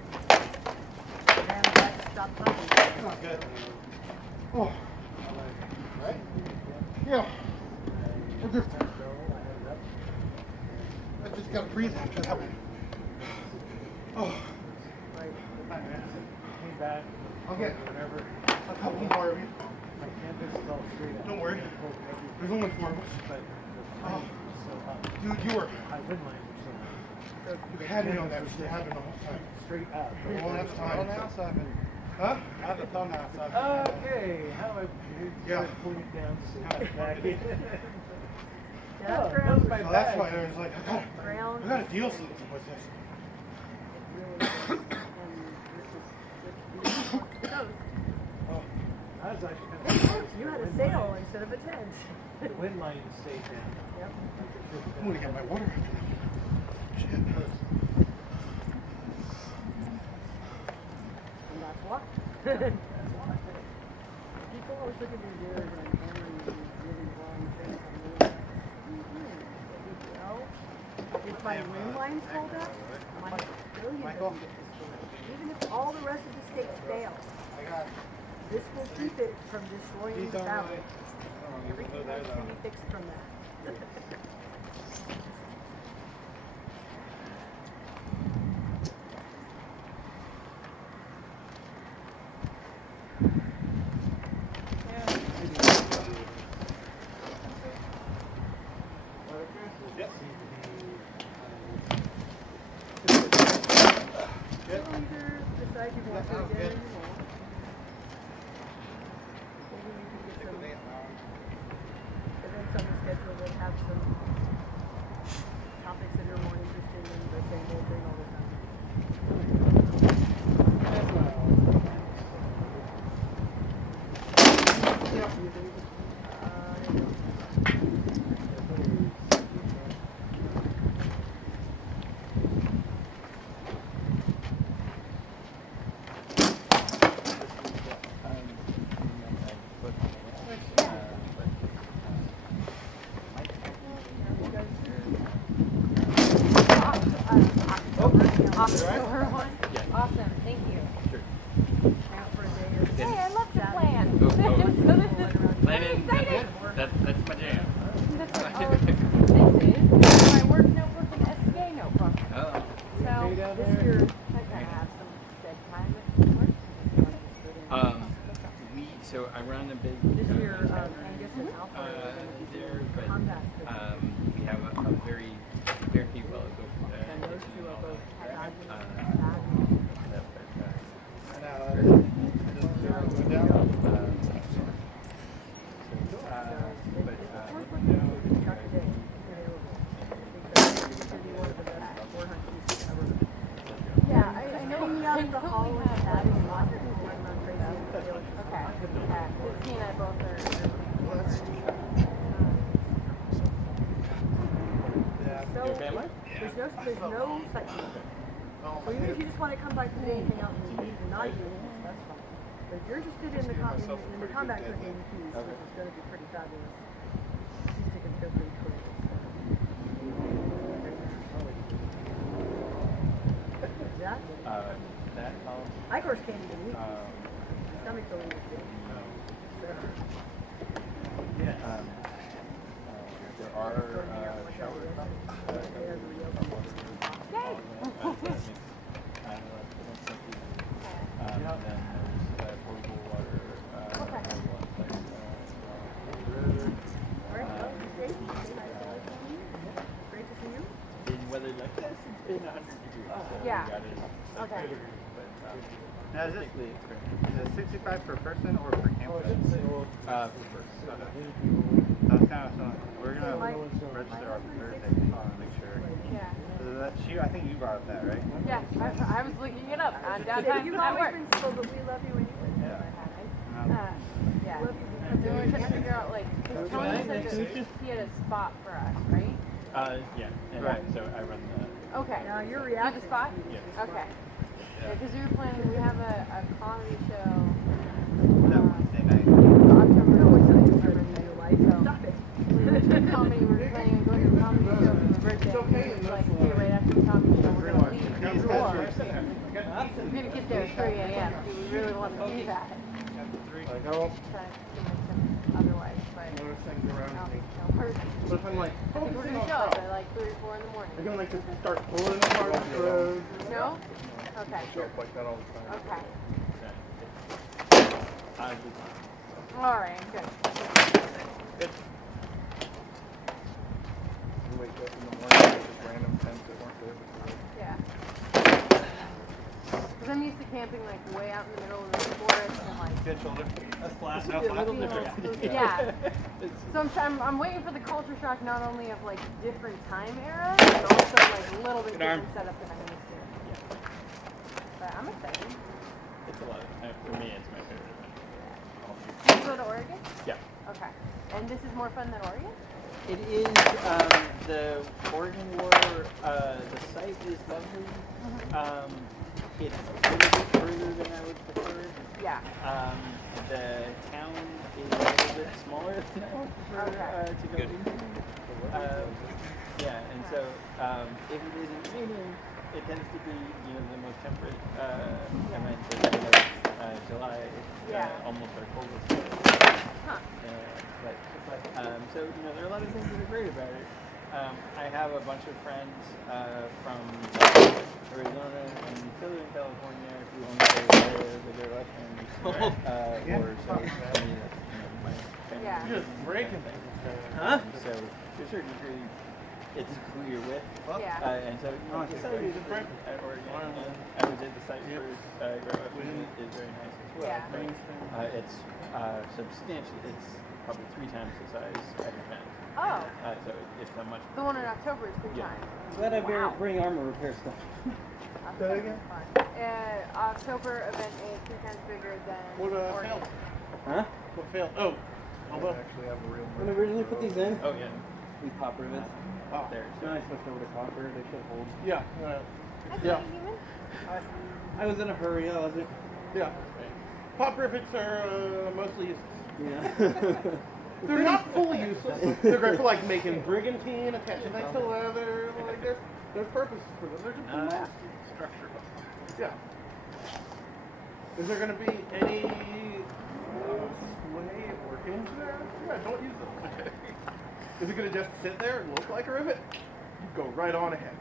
then that stopped something. Not good. Oh, Right? yeah. I just gotta breathe after that one. Oh, Right. Came back. I'll get whatever. a couple more of you. My canvas is all straight up. Don't worry. Pulled every- There's only 4 of us. But the plane was so up. Dude, you were. My wind line was so high. You had me on that. It happened the whole time. Straight up. Well, that's Well, time. now seven. Huh? I have a thumb now, so Okay, how I Yeah. pulling it down so it's back in. Yeah, that's Oh, ground. that was my So that's bag. why I was like, Ground. I gotta deal something with this. Really nice. And this is good to be on the coast. Oh, I was actually kind of You had a sail instead of a tent. The wind line stayed down. Yep. I'm gonna get my water after this. Shit. And that's why. People always look at me weird when I'm hammering these really long things on the internet. If my wind line's hold up, my billion doesn't get destroyed. Even if all the rest of the states fail, this will keep it from destroying the fabric. Everything else can be fixed from that. Yep. You'll either decide you want to That sounds again good. or you won't. Maybe you can get some events on the schedule that have some topics that you're more interested in, but October one? Yeah. Awesome, thank you. Sure. Out for a day or Hey, I love the plan. Oh, So this is Planning, exciting. that's my jam. This is my work notebook and SCA notebook. Oh. So this year, I gotta have some dead time at work. So I run a big this year, tavern, I guess it's Alpha. there, but Combat. we have a very well equipped And those two are both Yeah, I know we have the hall with that and lots of people running around crazy. Okay. Yeah. Christine and I both are. So, there's no section. So even if you just want to come by today and hang out and leave and not do anything, that's fine. But if you're interested in the combat cooking piece, which is going to be pretty fabulous, these tickets go pretty quick. Exactly. That I, of course, can't even eat. My stomach's a little big. So, there are shower cups. Yay! Then there's portable water. Okay. all right, well, be safe. Stay nice and nice on you. Great to see you. In weather like this, it's been 100 degrees. So Yeah. we got it. Okay. But, Now, is it 65 per person or per campus? for first. I was kind of saying, we're going to register our Thursday, just want to make sure. Yeah. So I think you brought up that, right? Yeah, I was looking it up on downtown You've at always work. been slow, but we love you anyway. Yeah. Yeah. Love you So we were trying to figure out, like, because Tony said that he had a spot for us, right? Yeah. And Right. So I run the. Okay. Now you're You have the reacting. spot? Yeah. Okay. Yeah, because we were planning, we have a comedy show. That Wednesday night. October. No one tells you to in your life. Stop it. We were doing comedy, we were planning on going to a comedy show for my birthday. And it was like, okay, right after the comedy show, we're going to leave. Or we're going to get there at 3 a.m. Do we really want to do that? Like, oh, Trying to convince him otherwise, but one of those things around no, me. no, we're, But if I'm like, I think we're going to show up at like 3 or 4 in the morning. I'm gonna like to start pulling apart the road. No? Okay. Show up like that all the time. Okay. Good. All right, good. You wake up in the morning with just random tents that weren't there before. Yeah. Because I'm used to camping like way out in the middle of the forest and like. Good shoulder. That's flat. This would be a little different. Yeah. So I'm waiting for the culture shock not only of like different time era, but also like a little bit different setup than I'm used to. But I'm excited. It's a lot. For me, it's my favorite event. Do you go to Oregon? Yeah. Okay. And this is more fun than Oregon? It is the Oregon War. The site is lovely. It's a little bit further than I would prefer. Yeah. The town is a little bit smaller than I would prefer Okay. to go into. Yeah, and so if it isn't raining, it tends to be the most temperate event of July. Yeah. Almost our coldest. Huh. So there are a lot of things that are great about it. I have a bunch of friends from Arizona and Southern California who only go there with their lessons, or so for me, that's my family. Yeah. You're just breaking things. Huh? So to a certain degree, it's who you're with. Yeah. And so the site is at Oregon, and I was at the site for Grow Up, and it is very nice as well. Yeah. It's substantial. It's probably 3 times the size at event. Oh. So it's a much. The one in October is 3 Yeah. times. Glad I Wow. bring armor repair stuff. Say that again? October event is 3 times bigger than What Oregon. failed? Huh? What failed? Oh. I Although. actually have a real When I originally put these in, Oh yeah. these pop rivets, Oh. There. then I switched over to copper. They should hold. Yeah. That's Yeah. not human. I was in a hurry. I wasn't. Yeah. Pop rivets are mostly useless. Yeah. They're not fully useless. They're great for like making brigantine, attaching things to leather. Like there's purposes for them. They're just plastic. structure. Yeah. Is there going to be any sway or hinge there? Yeah, don't use them. Is it going to just sit there and look like a rivet? You go right on ahead.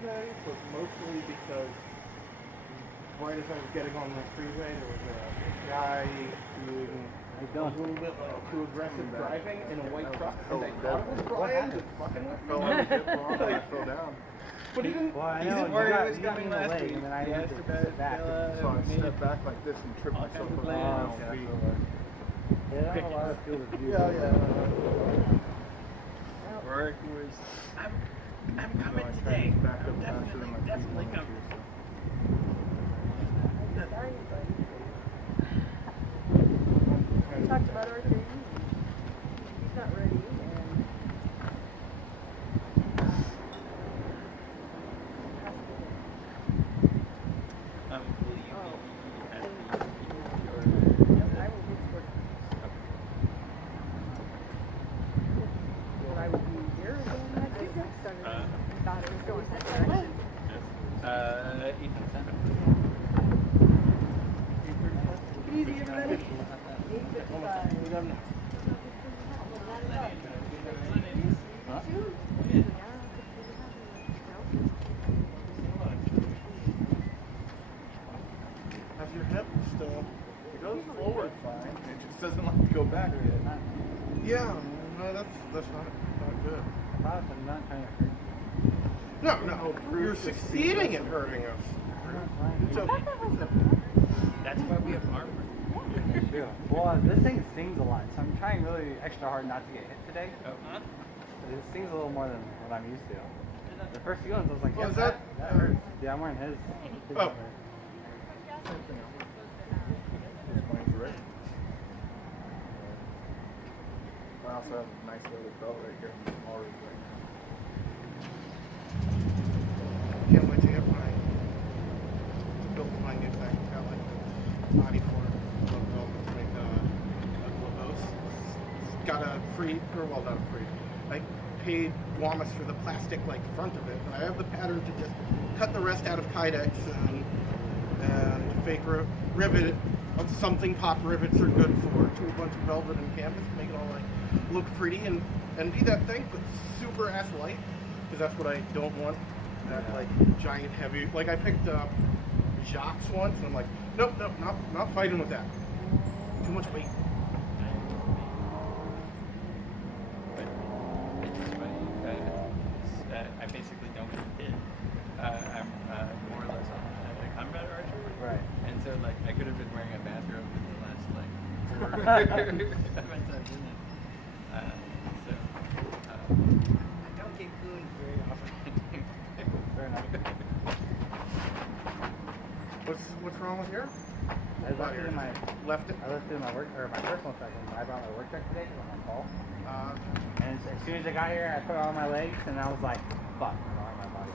Today, but mostly because right as I was getting on the freeway, there was a guy doing a little bit too aggressive driving in a white truck, and I thought it was Brian just fucking with me. Fell on the dip wrong and I fell down. But he didn't. Well, I he know didn't you Where got he was you got me coming in the last leg, week. and then I He went asked to about sit back. So I stepped back like this and tripped All myself kinds of over plans. my feet. Yeah, I have a lot of field of view. Work was. I'm So coming I today. tried to back I'm up faster than my feet definitely wanted coming. to, We talked about Arthur Lee. He's not ready, and Will you be at the or I will be sports. But I will be here again next week. I thought it was going that direction. Ethan. Take it easy, everybody. 8:55. How's your hip still? It goes forward fine. It just doesn't like to go back. Yeah, no, that's not good. I'm not trying to hurt No, you're succeeding in hurting us. It's okay. That's why we have armor. you. Well, this thing stings a lot, so I'm trying really extra hard not to get hit today. Oh. But it stings a little more than what I'm used to. The first few ones, I was like, Oh, yeah, is that that- hurts. Yeah, I'm wearing his. Oh. Mine's ready. I also have a nice little belt right here from Small Rig right now. Can't wait to get my to build my new thing. It's got like the body form of like a globose. It's got a free, or well, not a free. I paid Wamus for the plastic like front of it, but I have the pattern to just cut the rest out of Kydex and fake rivet it. Something pop rivets are good for to a bunch of velvet and canvas to make it all like look pretty and be that thing, but super ass light, because that's what I don't want. That like giant heavy. Like I picked up Jacques once, and I'm like, nope, not fighting with that. Too much weight. It's just funny. I basically don't get hit. I'm more or less a combat archer. Right. And so, like, I could have been wearing a bathrobe in the last, like, 4 events I've been in. So, I don't get gooned very often. Fair enough. What's wrong with here? I left it in my Left it. I left it in my work or my personal truck, and I brought my work truck today on my call. And as soon as I got here, I put it on my legs, and I was like, "Fuck, I'm on my body."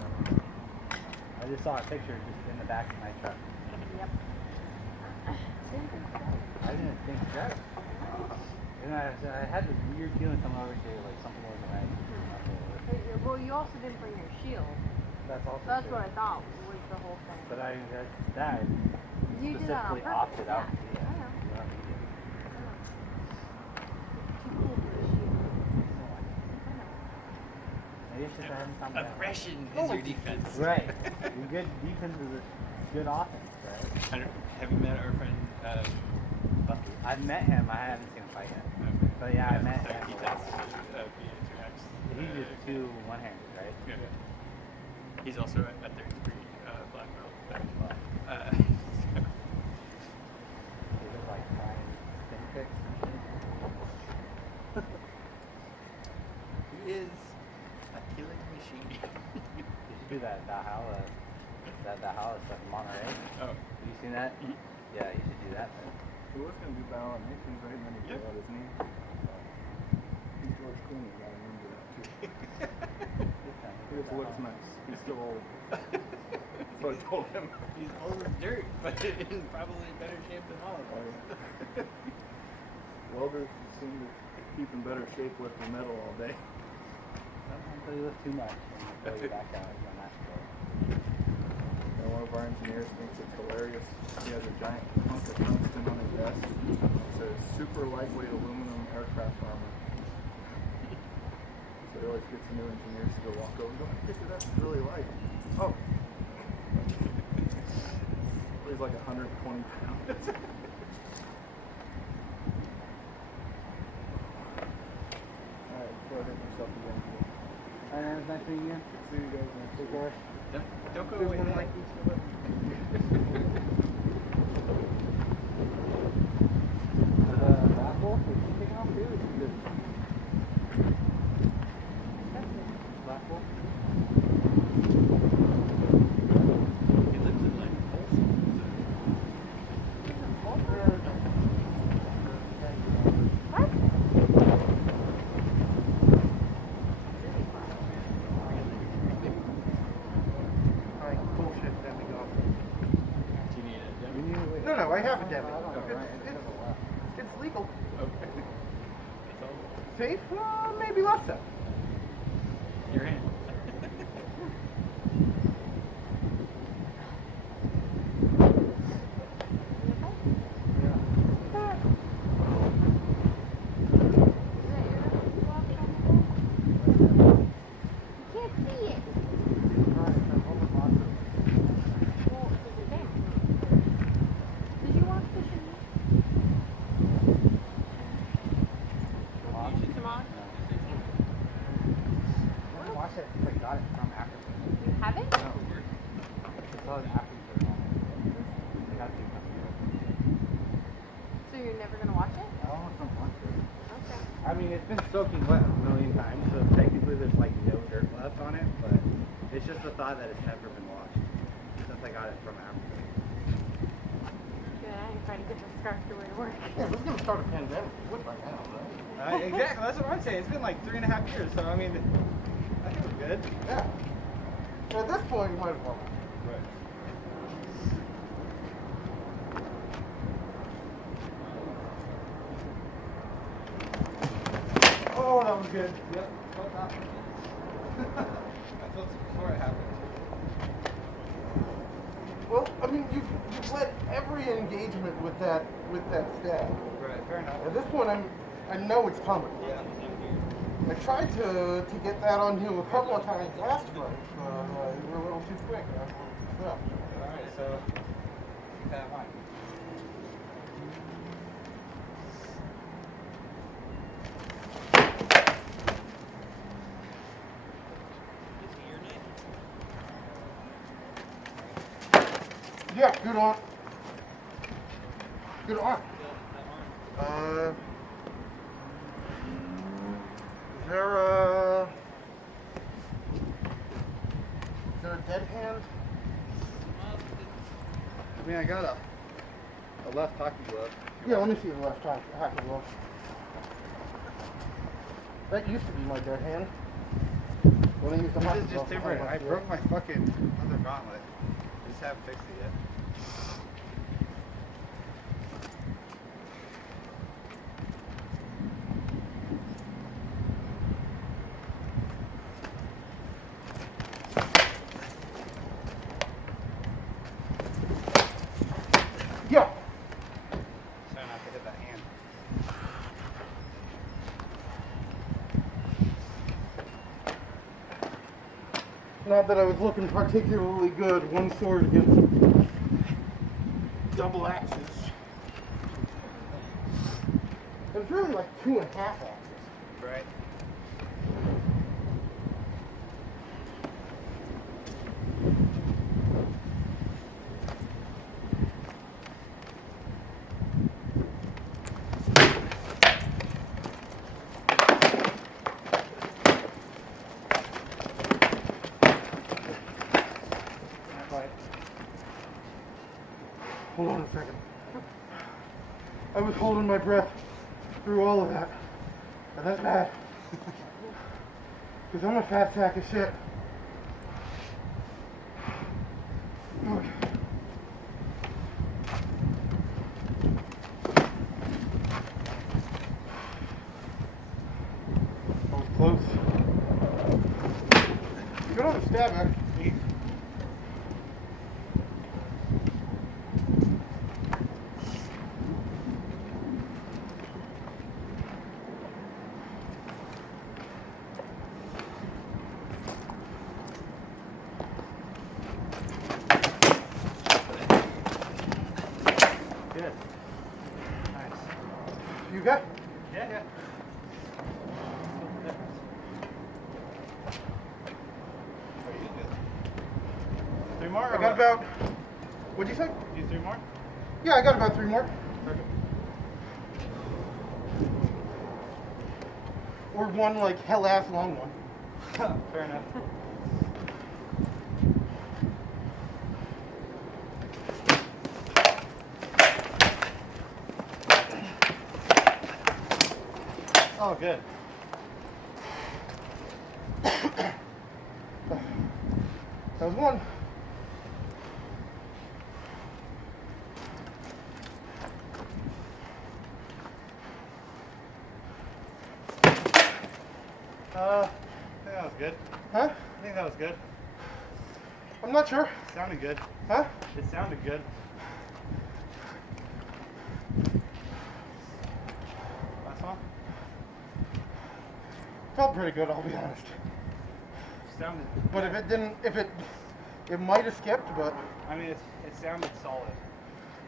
I just saw a picture just in the back of my truck. Yep. I didn't think that. And I had this weird feeling coming over here, like something wasn't right. Well, you also didn't bring your shield. That's also That's true. what I thought was the whole thing. But that You did that on specifically purpose. opted out. Yeah, I know. Yeah. Too cool for the shield. Maybe it's just I haven't found that. Aggression is your defense. Right. Your good defense is a good offense, right? Have you met our friend, Bucky? I've met him. I haven't seen him fight yet. Okay. But yeah, I met So him. he does BH. He's just two one-handed, right? Yeah. He's also at 33 black belt. But, He was like trying spin kicks and shit. he is a killing that house up in Monterey. Oh. Have you seen that? Mhm. Yeah, you should do that then. He was going to do Battle of Nations, right? And then he Yep. blew out his knee. He's George Clooney, got to remember that too. He just looks nice. He's still old. That's what I told him. He's old as dirt, but in probably better shape than all of Oh, us. yeah. Welders seem to keep in better shape lifting metal all day. Sometimes they lift too much and you throw your back out on that floor. And one of our engineers thinks it's hilarious. He has a giant hunk of tungsten on his desk. It says super lightweight aluminum aircraft armor. So he always gets the new engineers to go walk over and go, pick it up, it's really light. Oh. Weighs like 120 pounds. Alright, before I hit myself again. Alright, man, it's nice meeting you. See you guys next Take week. care. Don't go away. Like each other. Raffle? Is he taking off too? Is he good? Raffle? He lives in like Folsom. Alright, bullshit, then we go. Do you need a demo? No, no, I have a debit. Oh, right. It's legal. Okay. It's all Safe? Maybe less so. your hand. Watch it. I got it from Africa. Have it? No. It's all in Africa. They got to come here. So you're never gonna watch it? I don't want to. Okay. I mean, it's been soaking wet a million times, so technically there's like no dirt left on it, but it's just the thought that it's never been washed since I got it from Africa. Good. I ain't trying to get this scarf to wear to work. Yeah, this is gonna start a pandemic. What right now, right? Exactly, that's what I'm saying. It's been like 3.5 years, so I mean, I think we're good. Yeah. At this point, you might as well. Right. Oh, that was good. Yep, felt that. I felt it before it happened. Well, I mean, you've led every engagement with that staff. Right, fair enough. At this point, I know it's coming. Yeah. I tried to get that on you a couple of times last fight, but you were a little too quick. I was a little too slow. Alright, so keep that in mind. Yeah, good on. Good on. Is there a dead hand? I mean, I got a left hockey glove. Yeah, let me see the left hockey glove. That used to be my dead hand. When I used the This hockey is just glove, different. I like this. broke my fucking other gauntlet. Just haven't fixed it yet. Yeah. Try not to hit that hand. Not that I was looking particularly good. One sword against double axes. It was really like 2.5 axes. Right. Not quite. Hold on a second. I was holding my breath through all of that. And that's bad. Because I'm a fat sack of shit. Okay. That was close. Good on the stab, actually. Good. Nice. You got? Yeah, yeah. Are you good? 3 more? I got about, what'd you say? You 3 more? Yeah, I got about 3 more. Perfect. Or one like hell ass long one. Fair enough. Oh, good. That was one. I think that was good. Huh? I think that was good. I'm not sure. Sounded good. Huh? It sounded good. Last one? Felt pretty good, I'll be honest. Sounded. But if it didn't, it might have skipped, but I mean, it sounded solid.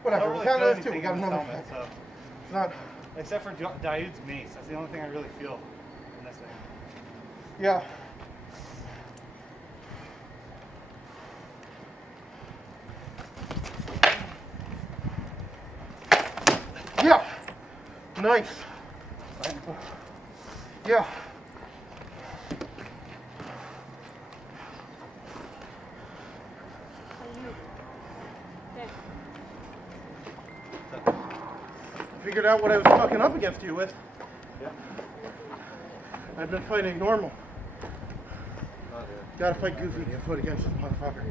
whatever. I don't We really kind feel of too. We anything got in this another helmet, so. It's not. Except for Daoud's mace. That's the only thing I really feel in this thing. Yeah. Yeah. Nice. Yeah. Figured out what I was fucking up against you with. Yeah. I've been fighting normal. Gotta fight Goofy foot against this motherfucker.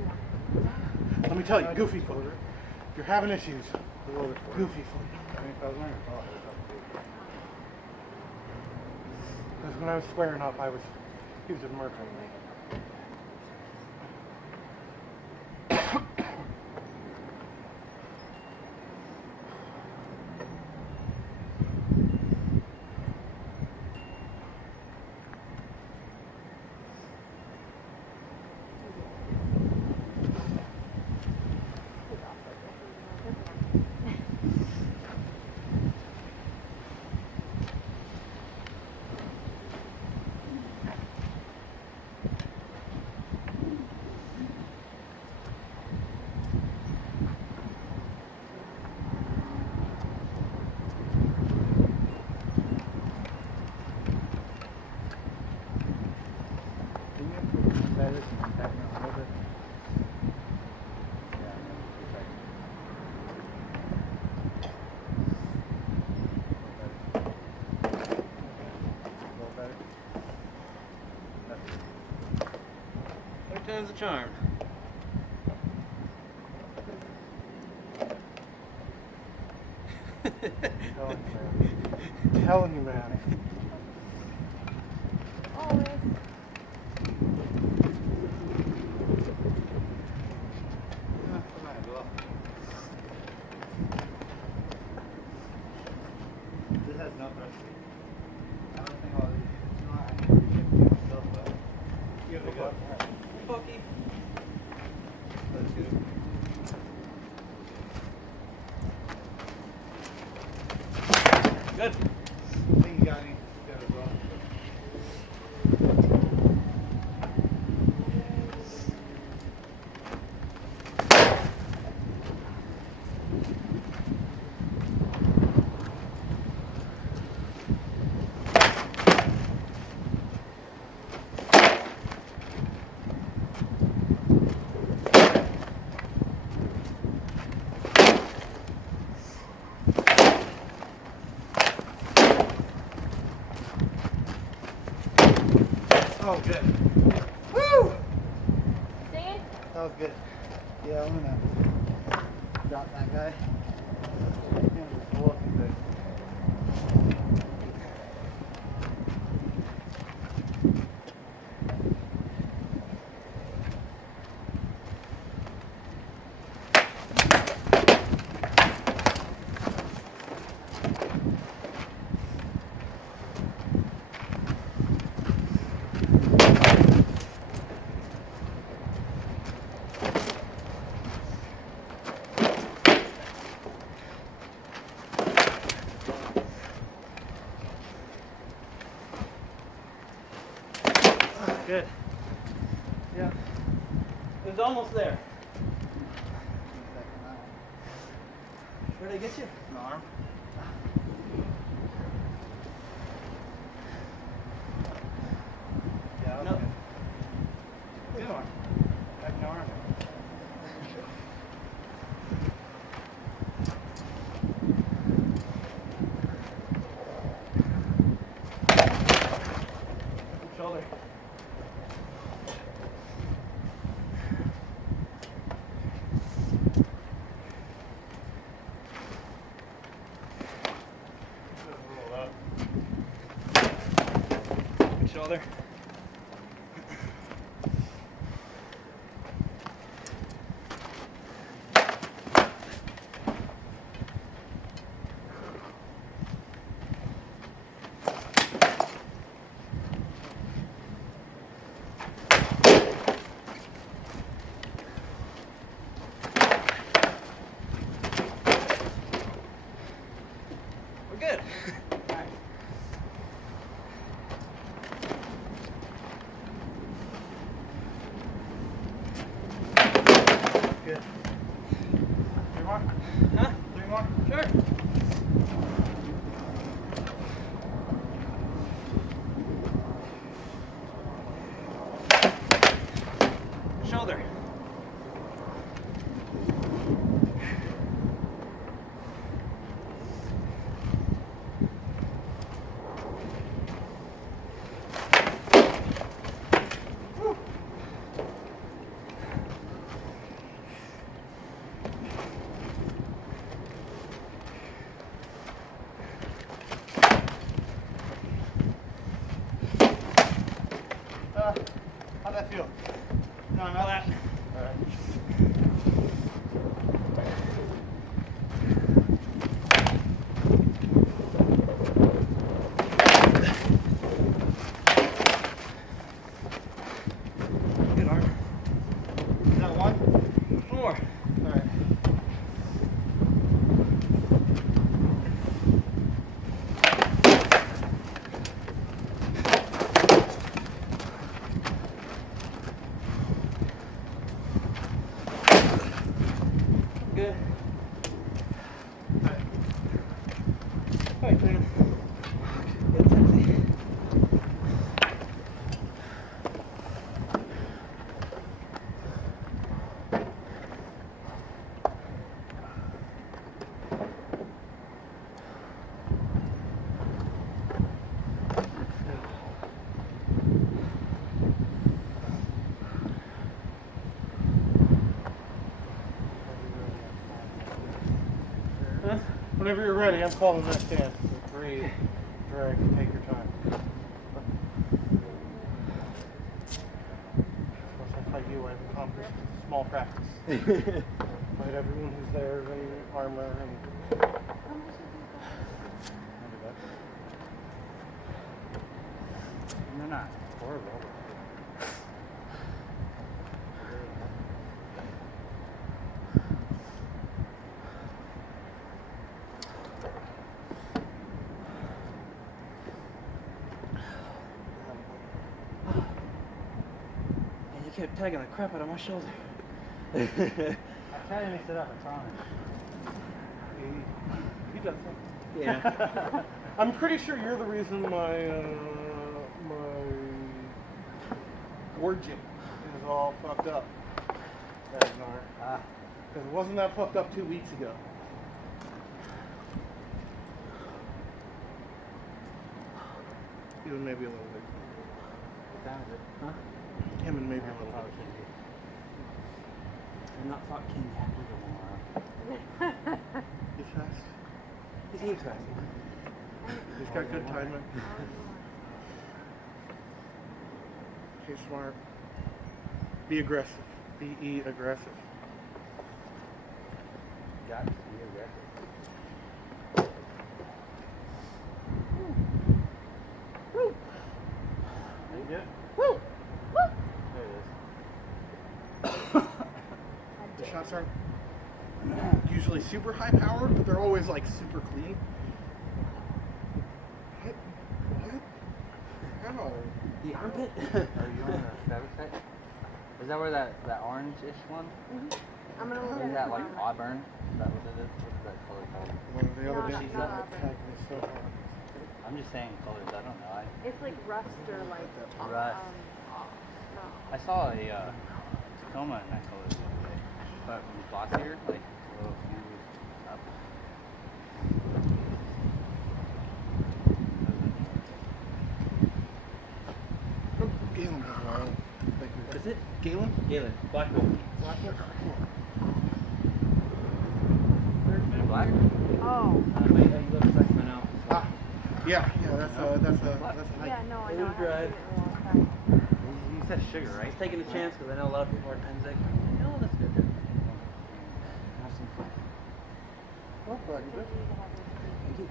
Let me tell you, Goofy foot. If you're having issues, Goofy foot. Because when I was squaring up, he was a murderer. Time's a charm. Telling you, man. Always. This has no pressure. I don't think I'll use it. It's not, I need to read it myself, but give it a go. Pokey. Let's do it. Good. I think you got any good as well. Oh, good. Woo! Staying? That was good. Yeah, I'm gonna drop that guy. Yeah, walking good. Good. Yeah. It was almost there. Where did I get you? An arm. Yeah, No. good one. Back an arm. Shoulder. Roll up. Good shoulder. We're good. Good. 3 more? Huh? 3 more? Sure. Shoulder. How'd that feel? No, not that. Good arm. Is that one? One more. All right. Good. All right, man. Good Timothy. Huh? Whenever you're ready, I'm calling that stand. So breathe, drag, take your time. Once I fight you, I've accomplished a small practice. Fight everyone who's there in armor and. They're not horrible. And you kept tagging the crap out of my shoulder. I tell you, mix it up. It's on He does that. Yeah. I'm pretty sure you're the reason my gorging is all fucked up. Because it wasn't that fucked up 2 weeks ago. Even maybe a little bit. time is it? Huh? Him and maybe a little Probably bit. can't be. I'm not fought King yet. He's fast. He seems fast. He's got good timing. He's smart. Be aggressive. Be aggressive. Got to be aggressive. Are you good? Woo! Woo! There it The shots aren't usually super high powered, but they're always like super clean. What? How? is. The armpit? Are you on the fabric site? Is that where that orange-ish one? I'm gonna look Is at that it like tomorrow. auburn? Is that what it is? What's that color called? One of the other No, days not that Auburn. tag me so hard. I'm just saying colors. I don't know. It's like rust or like Rust. no. I saw a Tacoma in that color the other day, but it was glossier, like a little few up. Oh, Galen got wild. Thank you. Is it? Galen? Galen. Black hole. Blackwood? Black? Oh. You look like my now. Ah, yeah, that's a hike. Yeah, no, I It know. was I haven't dry. seen it in a long time. You said sugar, right? Just taking a chance because I know a lot of people are Pennsic. No, that's good. Have some fun. Oh, glad you did. Thank you.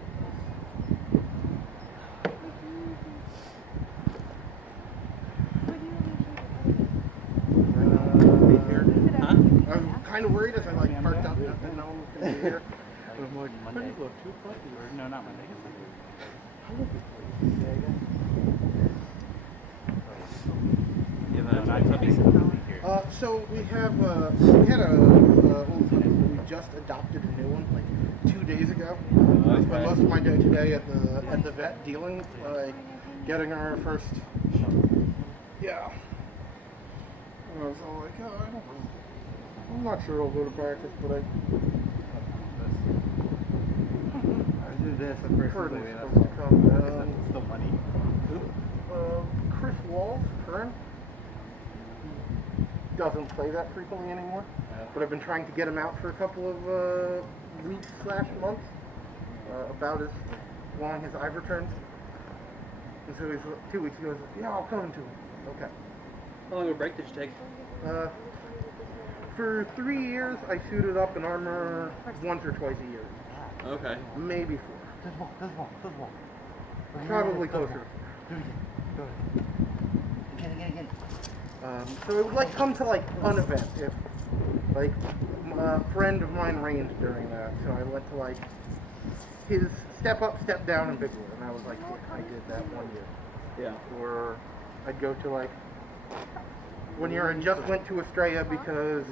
Be here. Huh? I was kind of worried as I like parked out there and no one was going to be here. Like I'm like, Monday. pretty low, 220. Or, no, not Monday. You have a nice puppy here. So we have we had a old puppy, but we just adopted a new one like 2 days ago. I spent most of my day today at the vet dealing, like getting our first. Yeah. I was all like, oh, I don't know. I'm not sure I'll go to practice, but I do this at first. heard it's supposed to come down. Still money. Chris Wall, current. He doesn't play that frequently anymore, but I've been trying to get him out for a couple of weeks/months, about as long as I've returned. And so he's 2 weeks ago. He goes, yeah, I'll come to him. Okay. How long of a break did you take? For 3 years, I suited up in armor once or twice a year, Okay. maybe 4. Probably closer to 4. Again. So it would like come to like an event if like a friend of mine reigned during that. So I went to like his step up, step down in Bigwood, and I was like, yeah, I did that 1 year. Yeah. Or I'd go to like 1 year I just went to Estrella because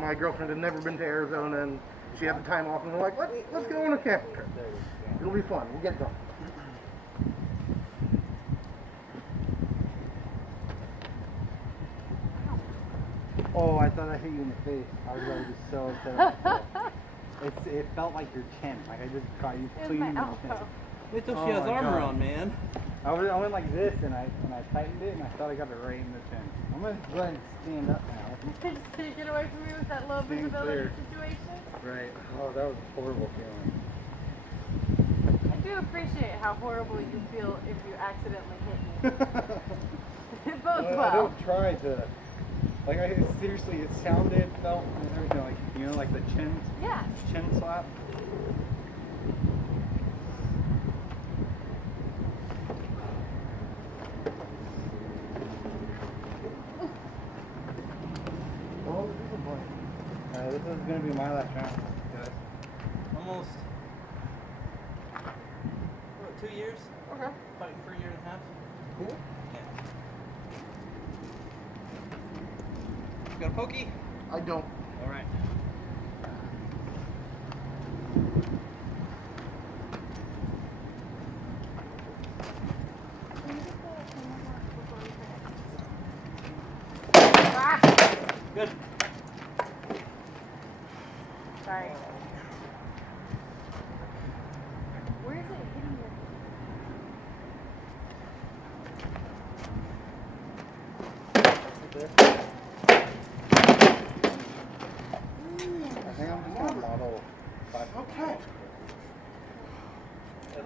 my girlfriend had never been to Arizona and she had the time off, and we're like, let's go on a camping trip. It'll be fun. We'll get done. Oh, I thought I hit you in the face. I was already so upset. It felt like your chin. Like I just caught you It was clean my in the chin. elbow. Wait till Oh she has my armor God. on, man. I went like this and I tightened it and I thought I got it right in the chin. I'm gonna go ahead and stand up now. Just take it away from me with that low Stand visibility clear. situation. Right. Oh, that was a horrible feeling. I do appreciate how horrible you feel if you accidentally hit me. It bodes I well. don't try to. Like seriously, it sounded, felt, and everything. Like like the chin Yeah. slap. Oh, this is a boy. This is gonna be my last round, guys. Almost. What, 2 years? Okay. Fighting for a year and a half. Cool. You got a pokey? I don't. All right. Good. Sorry. Where is it hitting your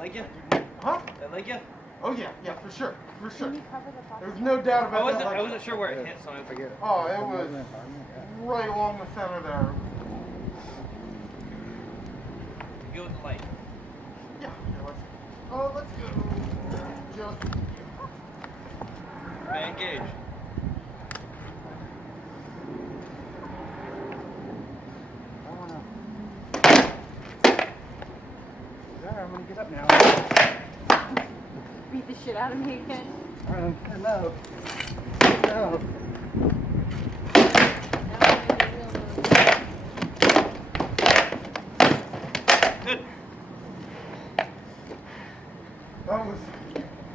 like you? Huh? That like you? Oh yeah, yeah, for sure, for sure. Can you cover the top? There's no doubt about that. I wasn't sure where it hit, so I forget. Oh, it was right along the center there. Go with the light. Yeah, let's go. Just Okay, engage. Alright, I'm gonna get up now. Beat the shit out of me again. Alright, no. No. Good.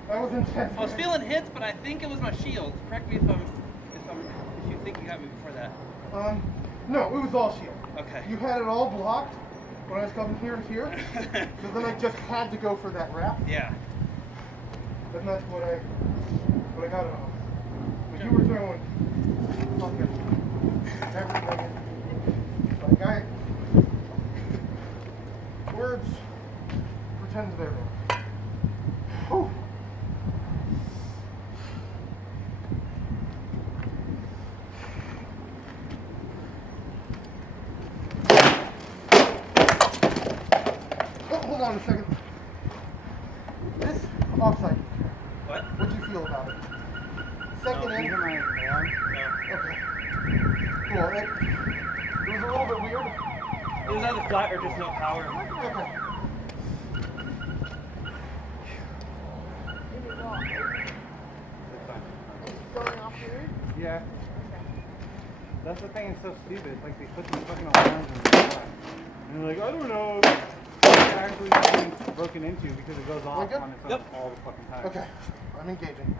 that was intense. I was feeling hits, but I think it was my shield. Correct me if you think you got me before that. No, it was all shield. Okay. You had it all blocked when I was coming here and here. So then I just had to go for that wrap. Yeah. And that's what I got it on. But you were throwing fucking everything in. Like words pretend they're there. Whew. Oh, hold on a second. This offside. What? What'd you feel about it? Second in. These are my arms. Okay. Cool. It was a little bit weird. It was either flat or just no power. Okay. Going off weird? Yeah. That's the thing, it's so stupid. It's like they put these fucking alarms in the sky. And they're like, I don't know. It's actually being broken into because it goes off Like it? on its own Yep. all the fucking time. Okay. I'm engaging.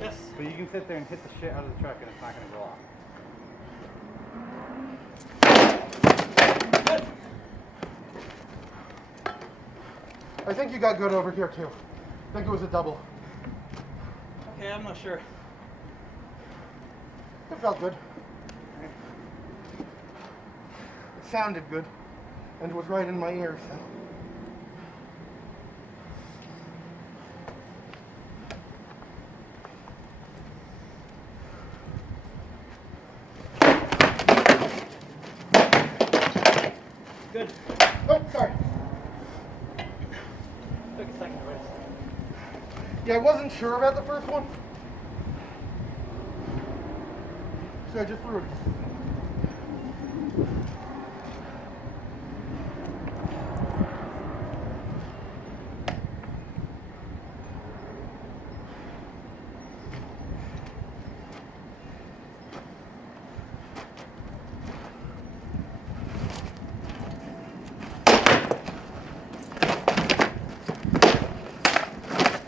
Yes. But you can sit there and hit the shit out of the truck and it's not going to go off. Good. I think you got good over here too. I think it was a double. Okay, I'm not sure. It felt good. It sounded good. And it was right in my ears. So. Good. Oh, sorry. Took a second to rest. Yeah, I wasn't sure about the first one. So I just threw it.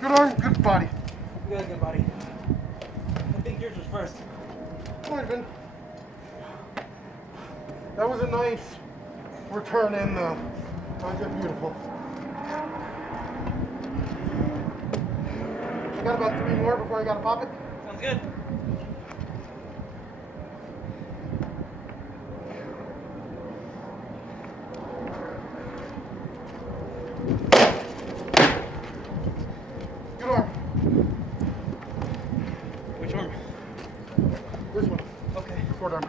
Good arm, good body. You got a good body. I think yours was first. Might have been. That was a nice return in though. That was just beautiful. I got about 3 more before I gotta pop it. Sounds good. Good arm. Which arm? This one. Okay. Short arm.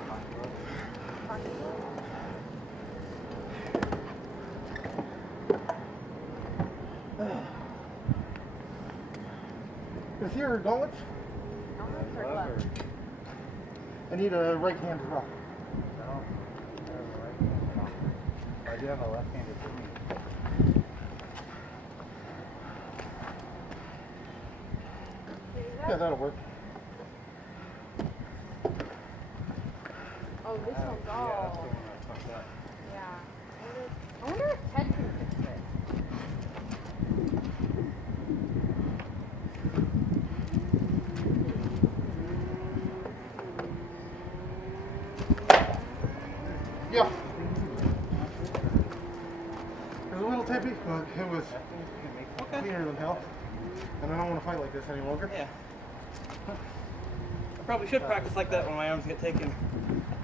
Is here gauntlets? Almost or left? I need a right hand as well. No. I have a right hand. I do have a left-handed with me. Yeah, that'll work. Oh, this one's Yeah, that's the all. one I fucked up. Yeah. I wonder if Ted can fix this. Yeah. It was a little tippy, but it was cleaner than hell. And I don't want to fight like this any longer. Yeah. I probably should practice like that when my arms get taken.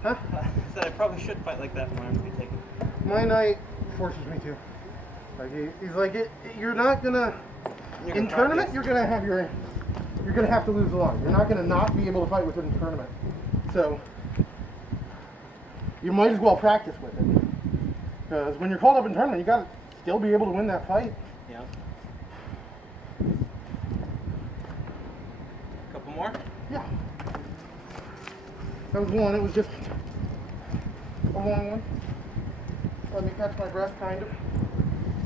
Huh? I said I probably should fight like that when my arms get taken. My night forces me to. Like he's like, you're not gonna in tournament. You're gonna have to lose the line. You're not gonna not be able to fight with it in tournament. So you might as well practice with it, because when you're called up in tournament, you gotta still be able to win that fight. Yeah. Couple more? Yeah. That was one. It was just a long one. Let me catch my breath, kind of.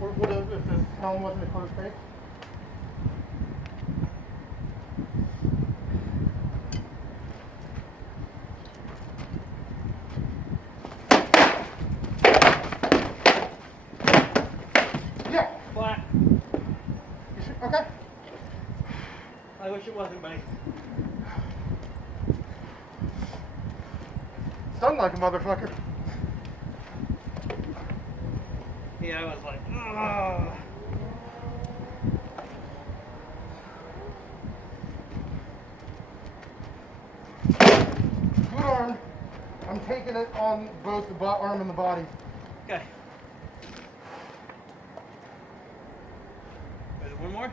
Or would have if this helm wasn't a closed face. Yeah. Flat. You should, okay. I wish it wasn't, buddy. Stung like a motherfucker. Yeah, I was like, ugh. Good arm. I'm taking it on both the arm and the body. Okay. There's one more.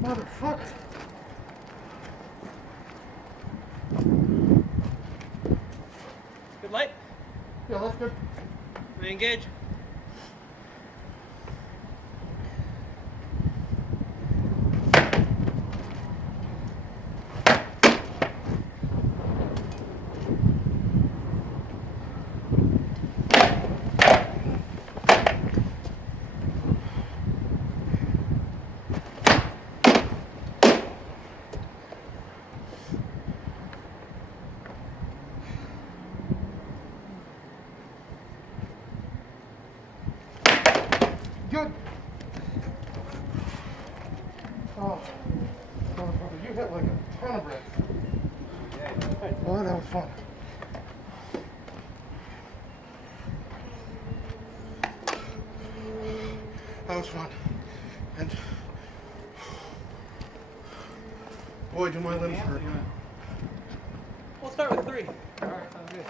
Motherfucker. Good light. Yeah, that's good. Re-engage. Good. Oh, motherfucker, you hit like a ton of bricks. Oh, that was fun. That was fun. And boy, do my limbs hurt. We'll start with 3. Alright, sounds good.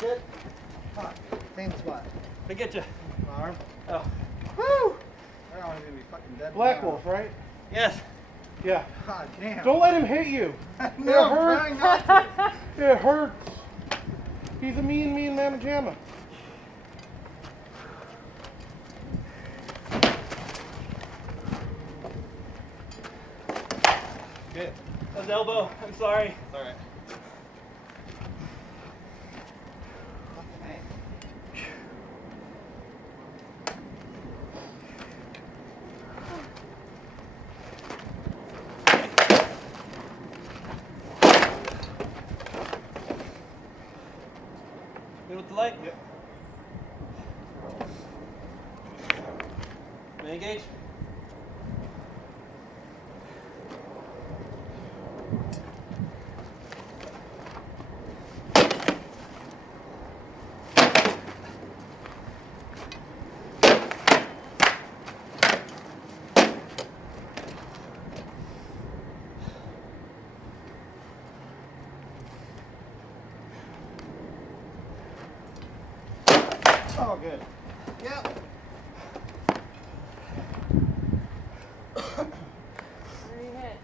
Good. Same spot. I get you. Arm. Oh. Woo! That one's gonna be fucking dead. Black Wolf, right? Yes. Yeah. God damn. Don't let him hit you. No, It hurts. trying not to. It hurts. He's a mean mamma jamma. Good. That was elbow. I'm sorry. It's alright. Good with the light? Yep. Re-engage. Oh, good. Yep. Where you hit?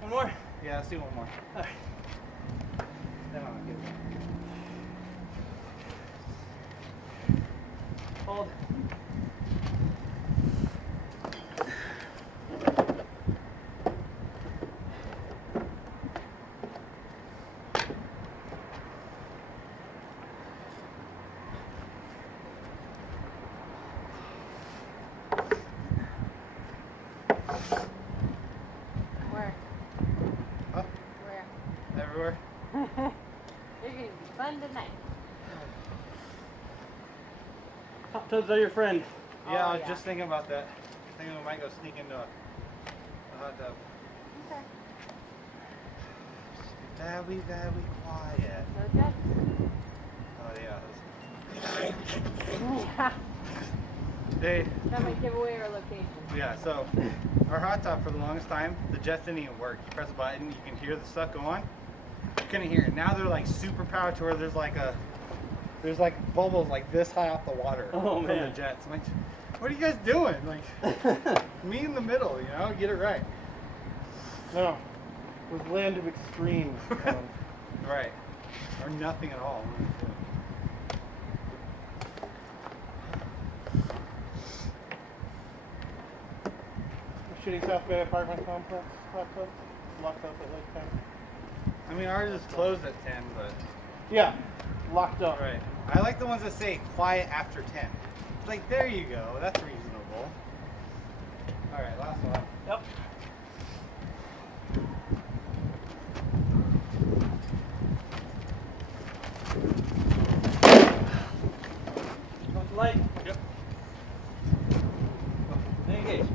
One more. Yeah, let's do one more. All right. Then I'll get it. Hold. tubs are your friend. Yeah, Oh, I was yeah. just thinking about that. Thinking we might go sneak into a hot tub. Okay. Very, very quiet. No jets. Oh yeah. Yeah. They, That might give away our location. yeah. So our hot tub for the longest time, the jets didn't even work. You press a button, you can hear the stuff go on. You couldn't hear it. Now they're like super powered to where there's like bubbles like this high off the water from the jets. I'm like, what are you guys doing? Like, me in the middle, you know, get it right. No. It was land of extremes. Right. Or nothing at all. The shitty South Bay apartment complex hot tub locked up at like 10. I mean, ours is closed at 10, but. Yeah, locked up. Right. I like the ones that say quiet after 10. It's like, there you go. That's reasonable. All right, last one. Yep. Light. Yep. Engage.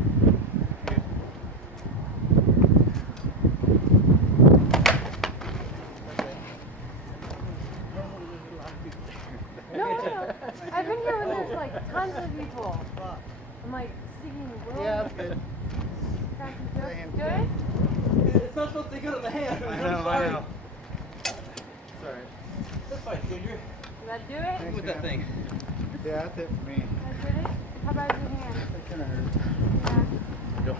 No. I've been here when there's like tons of people. I'm like singing. Yeah, that's good. Cracking jokes. Good? It's not supposed to go in the hand. I I'm know, sorry. I know. Sorry. That's fine, Ginger. Did that do it? With that thing. Yeah, that's it for me. That did it? How about your hand? That kind of hurt. Yeah.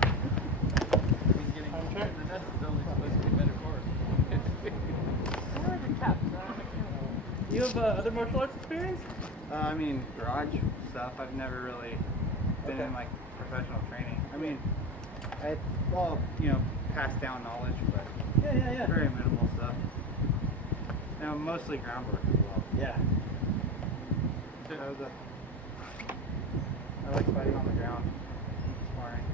I'm checking. The nest is only supposed to be metaphorical. I know it's tough, so I'm like, You have other martial arts experience? I mean, garage stuff. I've never really been Okay. in like professional training. I mean, it's all, you know, passed down knowledge, but Yeah. very minimal stuff. Now, mostly groundwork as well. Yeah. I like fighting on the ground, sparring.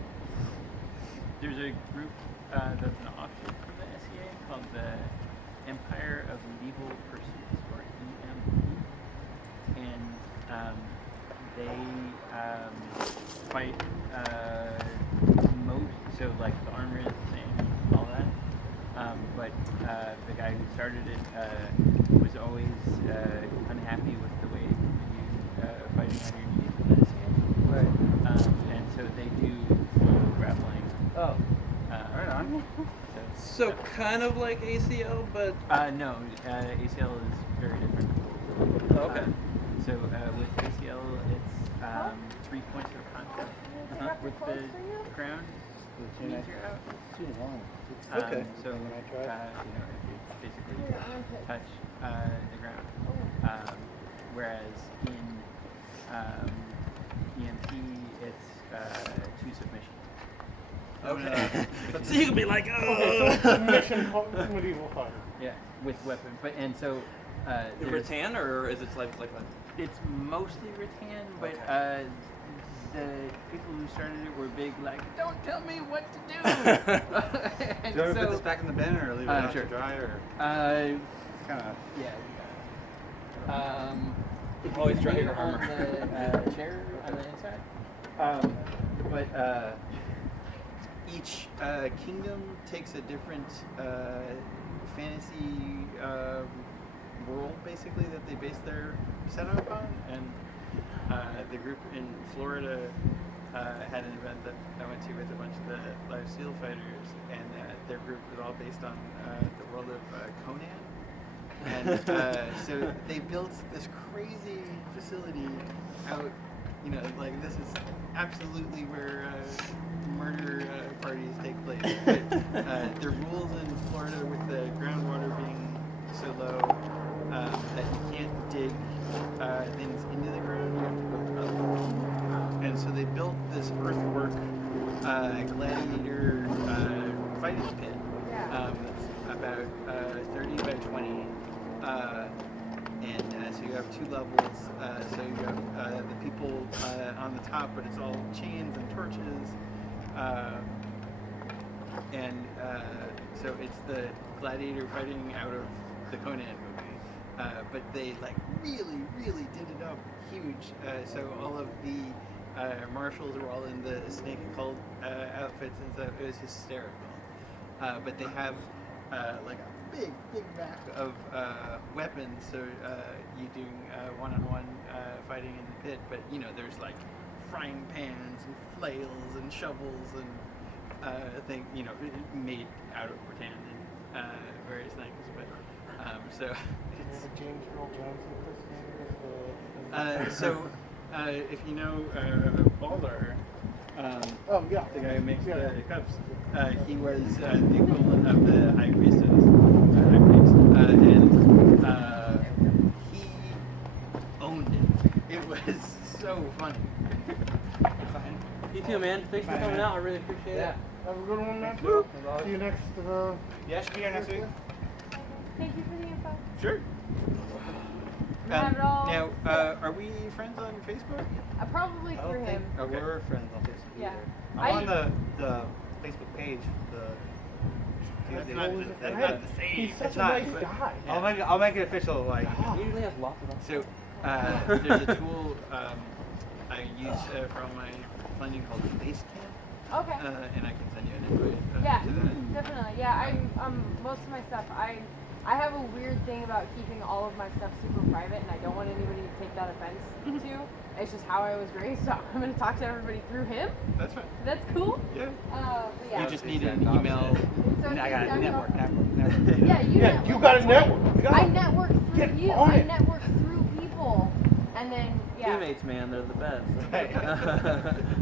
There's a group that's an offshoot from the SEA called the Empire of Medieval Pursuits, or EMP, and they fight so like the armor is the same, all that. But the guy who started it was always unhappy with the way you fighting on your knees in the SEA. Right. And so they do full grappling. Oh. Right on. So kind of like ACL, but No, ACL is very different. okay. So with ACL, it's 3 points of contact with the ground. Means you're out. Too long. Okay. So When I try. if you basically touch the ground, whereas in EMP, it's 2 submission. Okay. So you can be like, Okay, so submission medieval fighter. Yeah, with weapon, but so. there's- rattan, or is it like It's mostly rattan, but the people who started it were big, like, don't tell me what to do. And Do you ever so, put this back in the bin or leave it out sure. to dry or kind kind of? yeah, we got it. If Always you dry leave your it on armor. the chair on the inside. But each kingdom takes a different fantasy world, basically, that they base their setup on. And the group in Florida had an event that I went to with a bunch of the live SEAL fighters, and their group was all based on the world of Conan. And so they built this crazy facility out, you know, like this is absolutely where murder parties take place. But the rules in Florida with the groundwater being so low that you can't dig things into the ground, you have to go up. And so they built this earthwork gladiator fighting pit that's about 30 by 20. And so you have 2 levels. So you have the people on the top, but it's all chains and torches. And so it's the gladiator fighting out of the Conan movie. but they like really did it up huge. So all of the marshals were all in the snake cult outfits and stuff. It was hysterical. But they have like a big rack of weapons, so you do one-on-one fighting in the pit. But you know, there's like frying pans and flails and shovels and things, you know, made out of rattan and various things. But so it's James Earl Jones if you know Baldur, oh yeah, the guy who makes the cups, he was the equivalent of the high priestess, and he owned it. It was so funny. You too, man. Thanks for coming out. I really appreciate it. Have a good one, man. See you next. Yeah, should be here next week. Thank you for the info. Sure. Not at all. Now, are we friends on Facebook? Probably I don't through think him. Okay. we're friends on Facebook Yeah. either. I'm on the Facebook page. That's That's not not the same. He's such It's a not. nice guy. I'll make it official. Like, He usually has lots of them. So, there's a tool I use for all my planning called Basecamp, Okay. and I can send you an invite Yeah, to that. definitely. Yeah, I'm most of my stuff. I have a weird thing about keeping all of my stuff super private, and I don't want anybody to take that offense to. It's just how I was raised, so I'm gonna talk to everybody through him. That's fine. That's cool. Yeah. But yeah. You just need an email. So I got it's it. network. Network. Yeah, you network. You got a network. Go. I network through Get you. on I it. network through people, and then yeah. Teammates, man, they're the best. All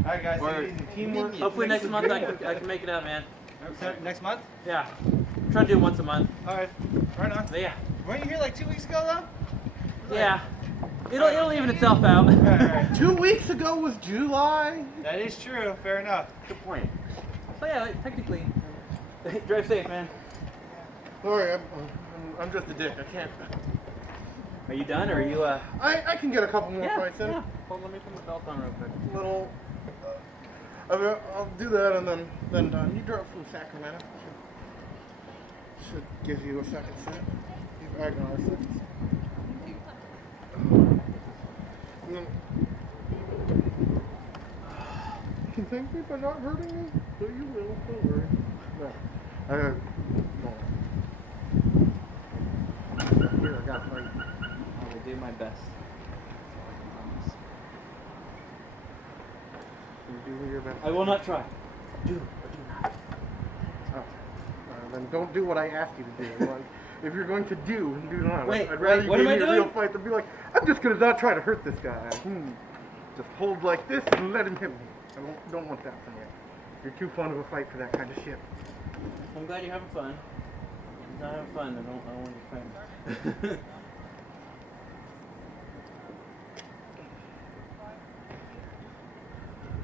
right, guys. Or take it easy. teamwork. Hopefully next month I can make it out, man. So, next month? Yeah. I'm trying to do it once a month. All right. Right on. But yeah. Weren't you here like 2 weeks ago though? Yeah. It'll even itself out. Right. 2 weeks ago was July. That is true. Fair enough. Good point. So yeah, technically. Drive safe, man. Sorry, I'm just a dick. I can't. Are you done or are you I can get a couple more fights in. Yeah. Hold on, let me put my belt on real quick. Little. I'll do that and then done. You drove from Sacramento. Should give you a second set. You've agonized it. You thank me for not hurting me? So you will. Don't worry. No. Here, I got fight. I will do my best. You do your best. I will not try. Do or do not. Oh. Then don't do what I asked you to do. Like, if you're going to do not. Wait, I'd rather you what give am I me a real doing? fight than be like, I'm just gonna not try to hurt this guy. Just hold like this and let him hit me. I don't want that from you. You're too fun of a fight for that kind of shit. I'm glad you're having fun. If you're not having fun, then I don't want your friends.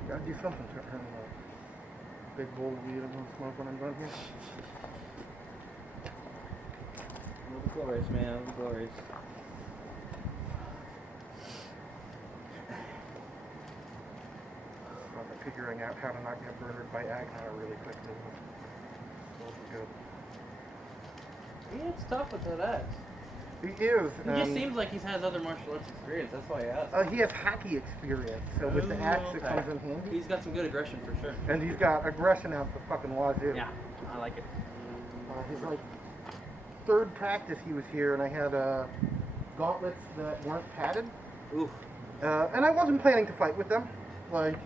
Gotta do something to earn a big bowl of weed I'm gonna smoke when I'm done here. Little glorious, man. Little glorious. I'm figuring out how to not get murdered by Agnar really quickly. Those are good. Yeah, it's tough with that axe. He is. He just seems like he's has other martial arts experience. That's why I asked. He has hacky experience, so with the axe it comes in handy. He's got some good aggression for sure. And he's got aggression out the fucking wazoo. Yeah, I like it. His like third practice he was here, and I had gauntlets that weren't padded. Oof. And I wasn't planning to fight with them. Like,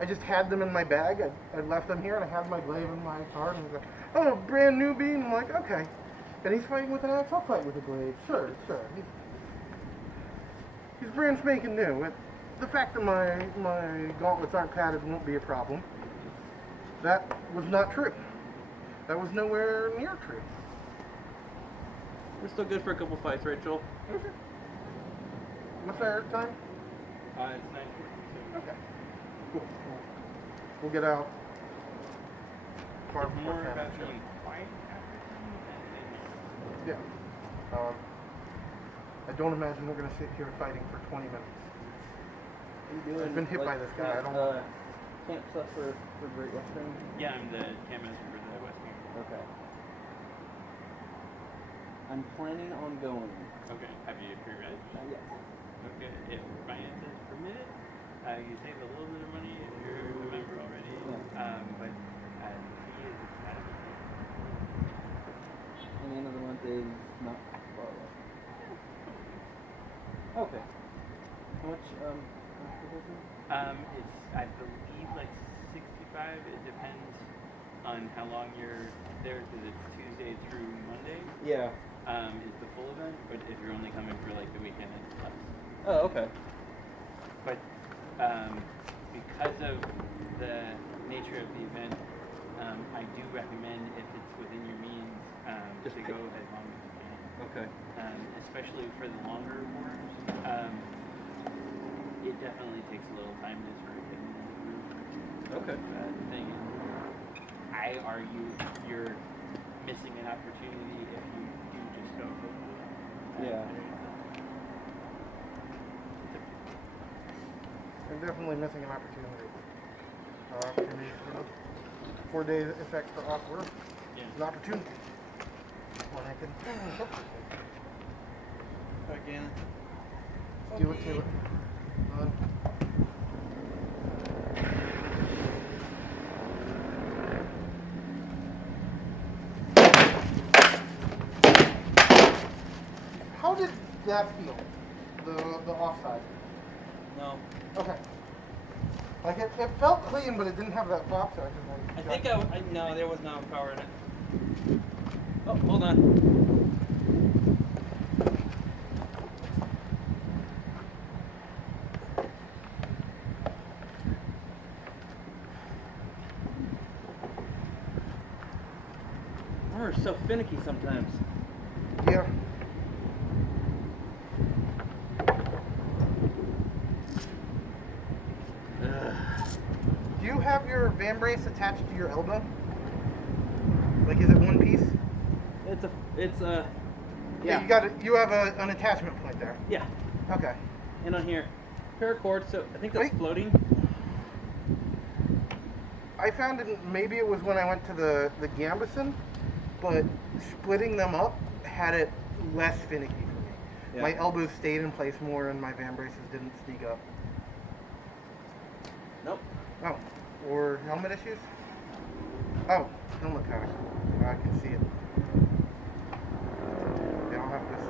I just had them in my bag. I left them here, and I had my glaive in my card, and he was like, "Oh, brand newbie." And I'm like, "Okay." And he's fighting with an axe. I'll fight with a glaive. Sure. He's brand spanking new. The fact that my gauntlets aren't padded won't be a problem. That was not true. That was nowhere near true. We're still good for a couple fights, right, Joel? What's our time? It's 9:50. Okay. Cool. We'll get out. Far More before about time. the fight Yeah. I don't imagine we're going to sit here fighting for 20 minutes. I've been hit by this guy. I don't know. Camp stuff for Great Western? Yeah, I'm the camp master for the West Wing. Okay. I'm planning on going. Okay. Have you pre-read? Yes. Okay. If finances permit it, you save a little bit of money if you're a member already. Yeah. But the fee is kind of And the end of the month is not far away. Okay. How much is it? It's, I believe, like 65. It depends on how long you're there, because it's Tuesday through Monday. Yeah. Is the full event, but if you're only coming for like the weekend, it's less. Oh, okay. But because of the nature of the event, I do recommend, if it's within your means, Just to pick- go as long as you can. Okay. Especially for the longer orders. It definitely takes a little time to sort of get into the groove Okay. of the thing. I argue you're missing an opportunity if you do just go for Yeah. I'm definitely missing an opportunity. For me, 4 days effect for off work. Yeah. It's an opportunity. When I can Again. do it to it. How did that feel? The offside. No. Okay. Like it felt clean, but it didn't have that flop side. I think no, there was no power in it. Oh, hold on. We're so finicky sometimes. Yeah. Do you have your van brace attached to your elbow? Like, is it one piece? It's a. Yeah. You got it. You have an attachment point there. Yeah. Okay. And on here, paracord. So I think that's Wait. floating. I found it. Maybe it was when I went to the Gambison, but splitting them up had it less finicky for me. Yeah. My elbows stayed in place more, and my van braces didn't sneak up. Nope. Oh, or helmet issues? Oh, helmet pack. I can see it. Yeah, I'll have this.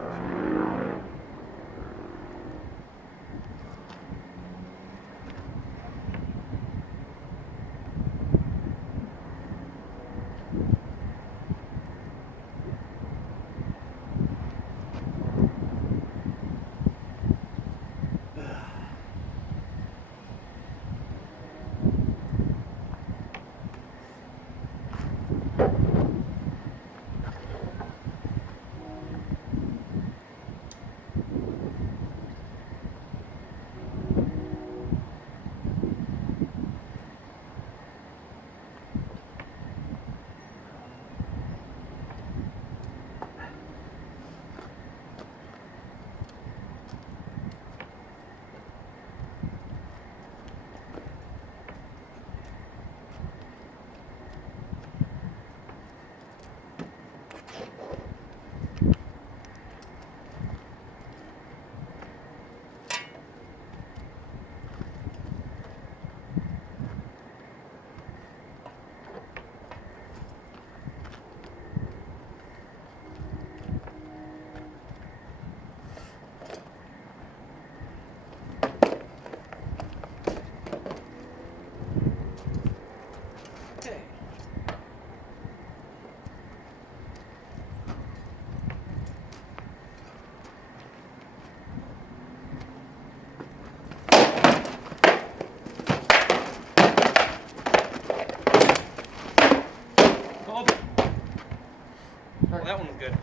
Well, that one was good.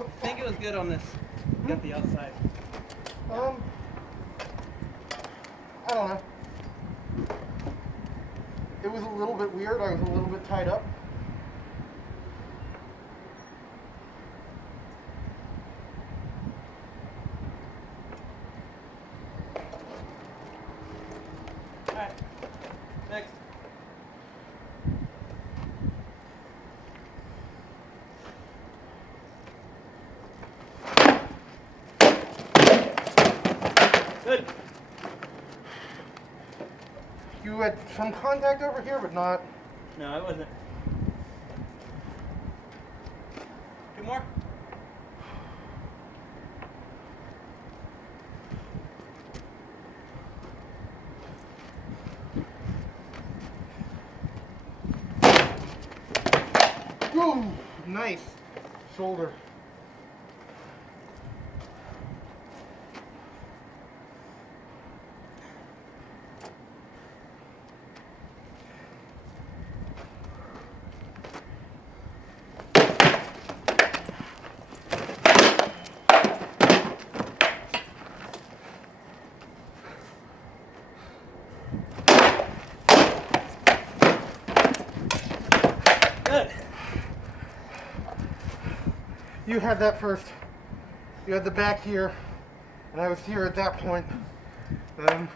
I think it was good on this. Got the outside. I don't know. It was a little bit weird. I was a little bit tied up. Alright. Next. You had some contact over here, but not. No, I wasn't. Two more? Ooh, nice. Shoulder. Good. You had that first. You had the back here, and I was here at that point. Then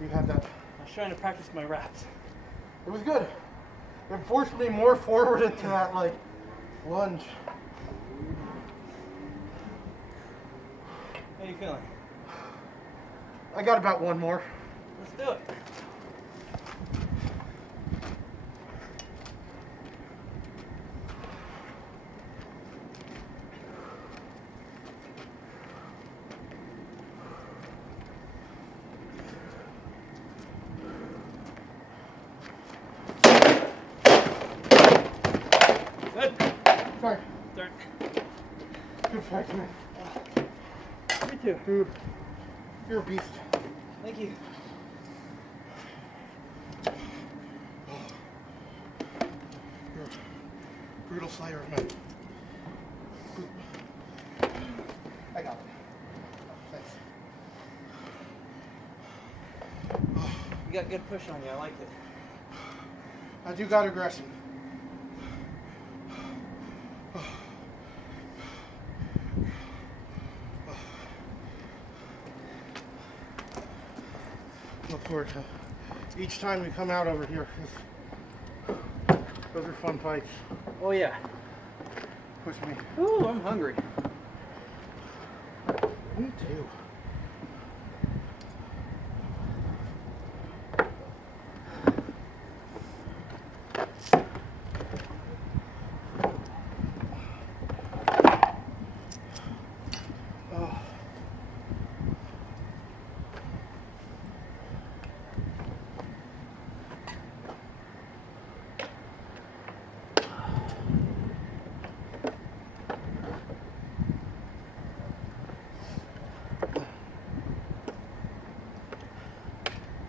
you had that. I was trying to practice my raps. It was good. It forced me more forward into that like lunge. How you feeling? I got about one more. Let's do it. Good. Sorry. Start. Good fight, man. Me too. Dude, you're a beast. Thank you. You're a brutal slayer of men. I got it. Thanks. You got good push on you. I like it. I do got aggression. Look forward to each time we come out over here. Those are fun fights. Oh yeah. Push me. Ooh, I'm hungry. Me too. Oh.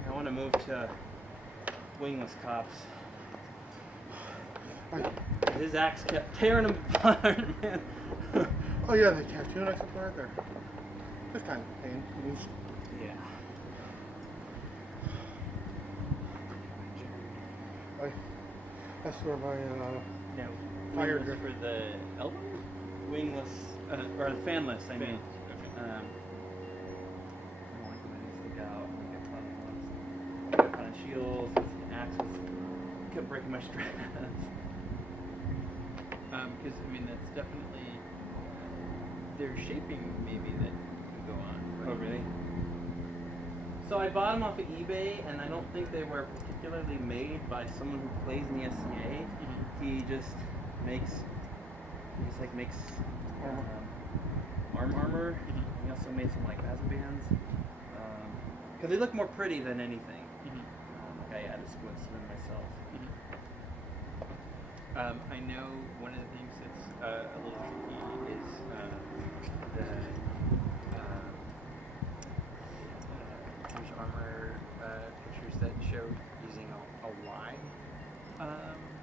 I want to move to wingless cops. His axe kept tearing him apart, man. Oh yeah, they tattoo next to right there. This kind of pain. Yeah. That's where my No. Fire Wingless grip. for the elbow? Wingless, or the fanless, I mean. I don't like when they stick out. I got on shields, the axe kept breaking my strap. Because, I mean, that's definitely, there's shaping maybe that can go on. Oh, really? So I bought them off of eBay, and I don't think they were particularly made by someone who plays in the SCA. He just makes armor. He also made some like Vaza bands. Because they look more pretty than anything. Like I added splits to them myself. I know one of the things that's a little tricky is the there's armor pictures that show using a Y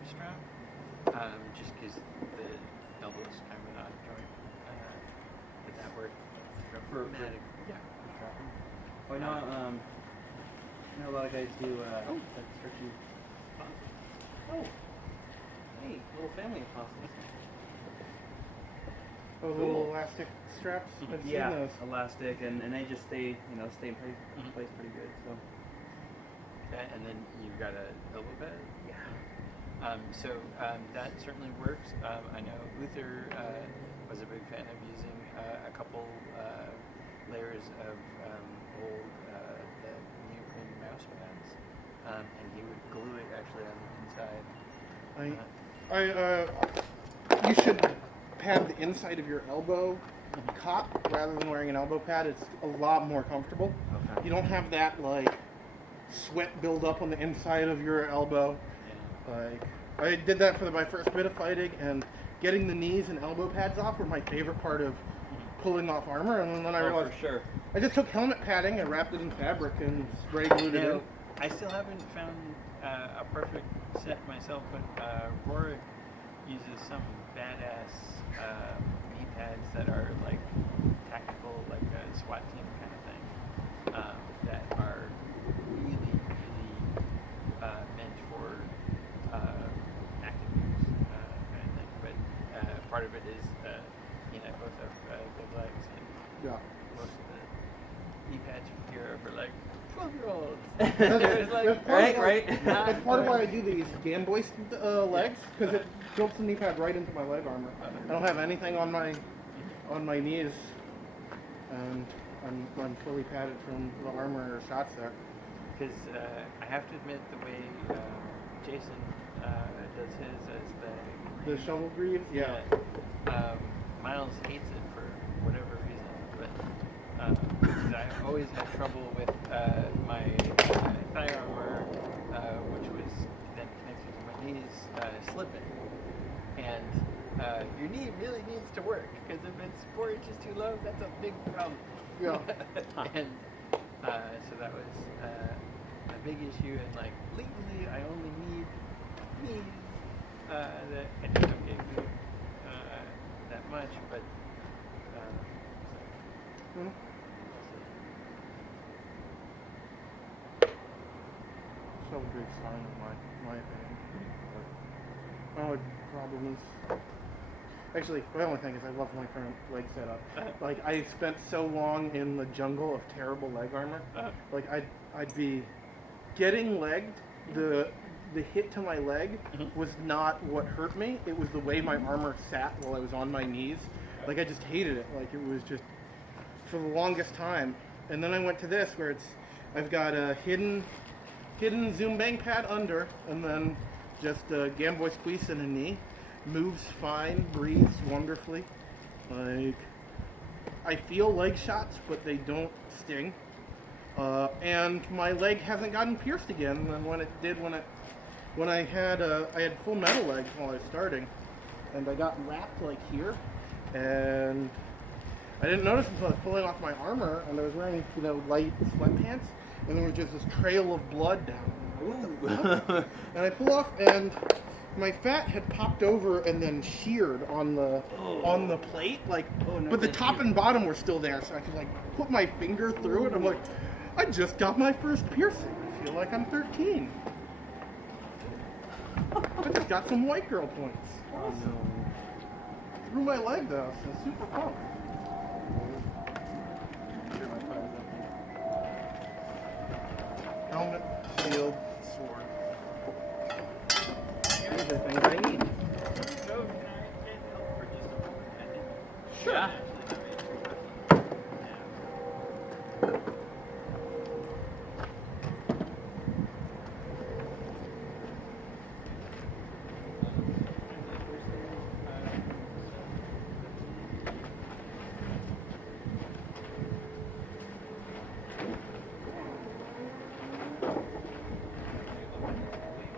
strap, just because the elbows kind of an odd joint. But that worked dramatically. Yeah. Oh, I know a lot of guys do that stretchy. Oh, hey, little family of fossils. those little elastic straps. I've seen Yeah, those. elastic, and they just stay in place pretty good. So. Okay, and then you've got a elbow pad. Yeah. So that certainly works. I know Uther was a big fan of using a couple layers of old the neoprene mouse pads. and he would glue it actually on the inside. You should pad the inside of your elbow cup rather than wearing an elbow pad. It's a lot more comfortable. Okay. You don't have that like sweat build up on the inside of your elbow. Yeah. Like I did that for my first bit of fighting, and getting the knees and elbow pads off were my favorite part of pulling off armor. And then I realized for sure. I just took helmet padding and wrapped it in fabric and spray glued it in. I still haven't found a perfect set myself, but Rorik uses some badass knee pads that are like tactical, like a SWAT team kind of thing, that are really, really meant for active use kind of thing. But part of it is he and I both have good legs, and most of the knee pads here are for like 12-year-olds. It's like, right. That's part of why I do these Gamboy legs, because it builds the knee pad right into my leg armor. I don't have anything on my knees, and I'm fully padded from the armor or shots there. Because I have to admit, the way Jason does his as The shovel greaves, yeah. Miles hates it for whatever reason, but I always had trouble with my thigh armor, which was then connected to my knees, slipping. And your knee really needs to work, because if it's 4 inches too low, that's a big problem. Yeah. And so that was a big issue, and like legally I only need knees that I think I'm getting that much, but Shovel greaves fine in my opinion. My only problem is actually my only thing is I love my current leg setup. Like I spent so long in the jungle of terrible leg armor. Like I'd be getting legged. The hit to my leg was not what hurt me. It was the way my armor sat while I was on my knees. Like I just hated it. Like it was just for the longest time. And then I went to this where I've got a hidden zoom bang pad under, and then just a Gamboy squeeze in a knee. Moves fine, breathes wonderfully. Like I feel leg shots, but they don't sting. And my leg hasn't gotten pierced again than when it did when I had full metal legs while I was starting, and I got wrapped like here, and I didn't notice until I was pulling off my armor, and I was wearing light sweatpants, and there was just this trail of blood down. Ooh. And I pull off, and my fat had popped over and then sheared on the plate, but the top and bottom were still there, so I could put my finger through it. I'm like, I just got my first piercing. I feel like I'm 13. I just got some white girl points. Awesome. Through my leg though, so super pumped. Helmet, shield, sword. These are things I need. So, can I get help for just a moment? I think. Sure.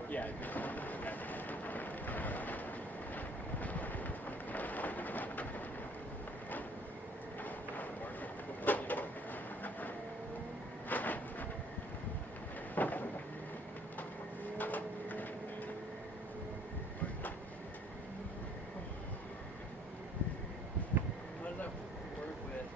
Yeah. How does that work with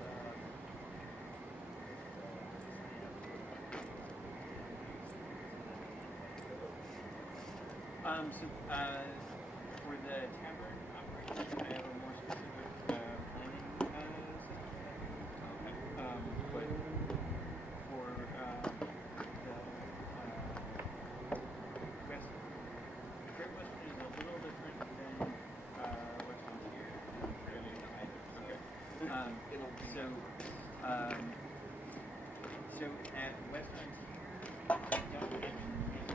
for the tavern operation, I have a more specific planning system. Okay. But for the Great Western is a little different than Western here. Fairly high. Okay. So at Western here, we don't have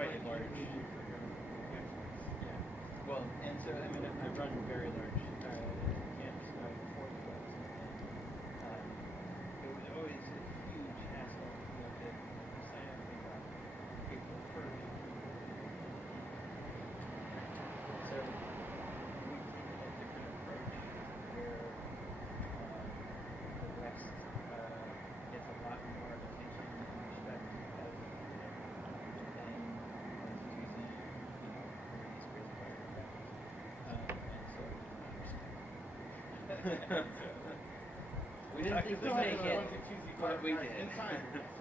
quite large. Yeah. Well, and so I mean I run very large camps for the books, and it was always a huge hassle to sign everything up April 1st. So we took a different approach where the West gets a lot more attention and respect as than using various great players. We didn't think we'd make it, but we did. Inside.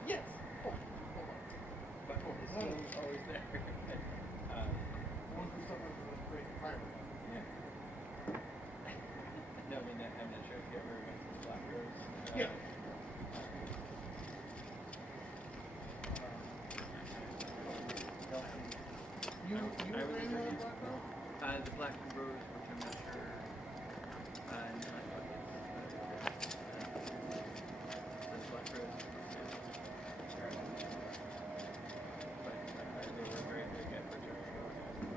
Yes. But it's still always there. One who suffers from a great pirate. Yeah. No, I mean, I'm not sure if you ever went to Black Rose. Yeah. You I were was in there. Black Rock? The Black Rose, which I'm not sure. No, I thought the Black Rose. But they were very big at Virginia.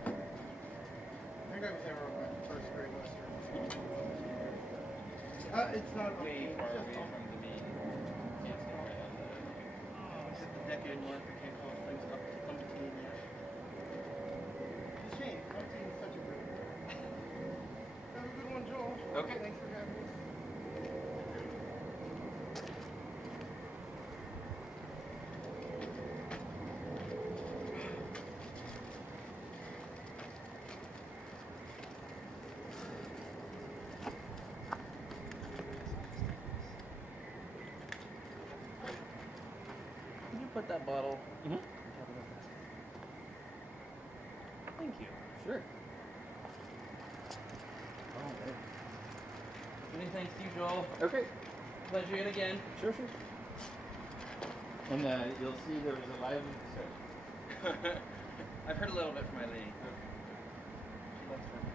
I think I was there on my first grade Western. It's not Way it's far just away off- from the main campsite. It's at the decade mark. I can't call things up to teen yet. It's a shame. My teen is such a great word. Have a good one, Joel. Okay. Thanks for having us. Can you put that bottle? Mhm. Thank you. Sure. Many thanks to you, Joel. Okay. Pleasure yet again. Sure. And you'll see there was a live. Sorry. I've heard a little bit from my lady. She loves her.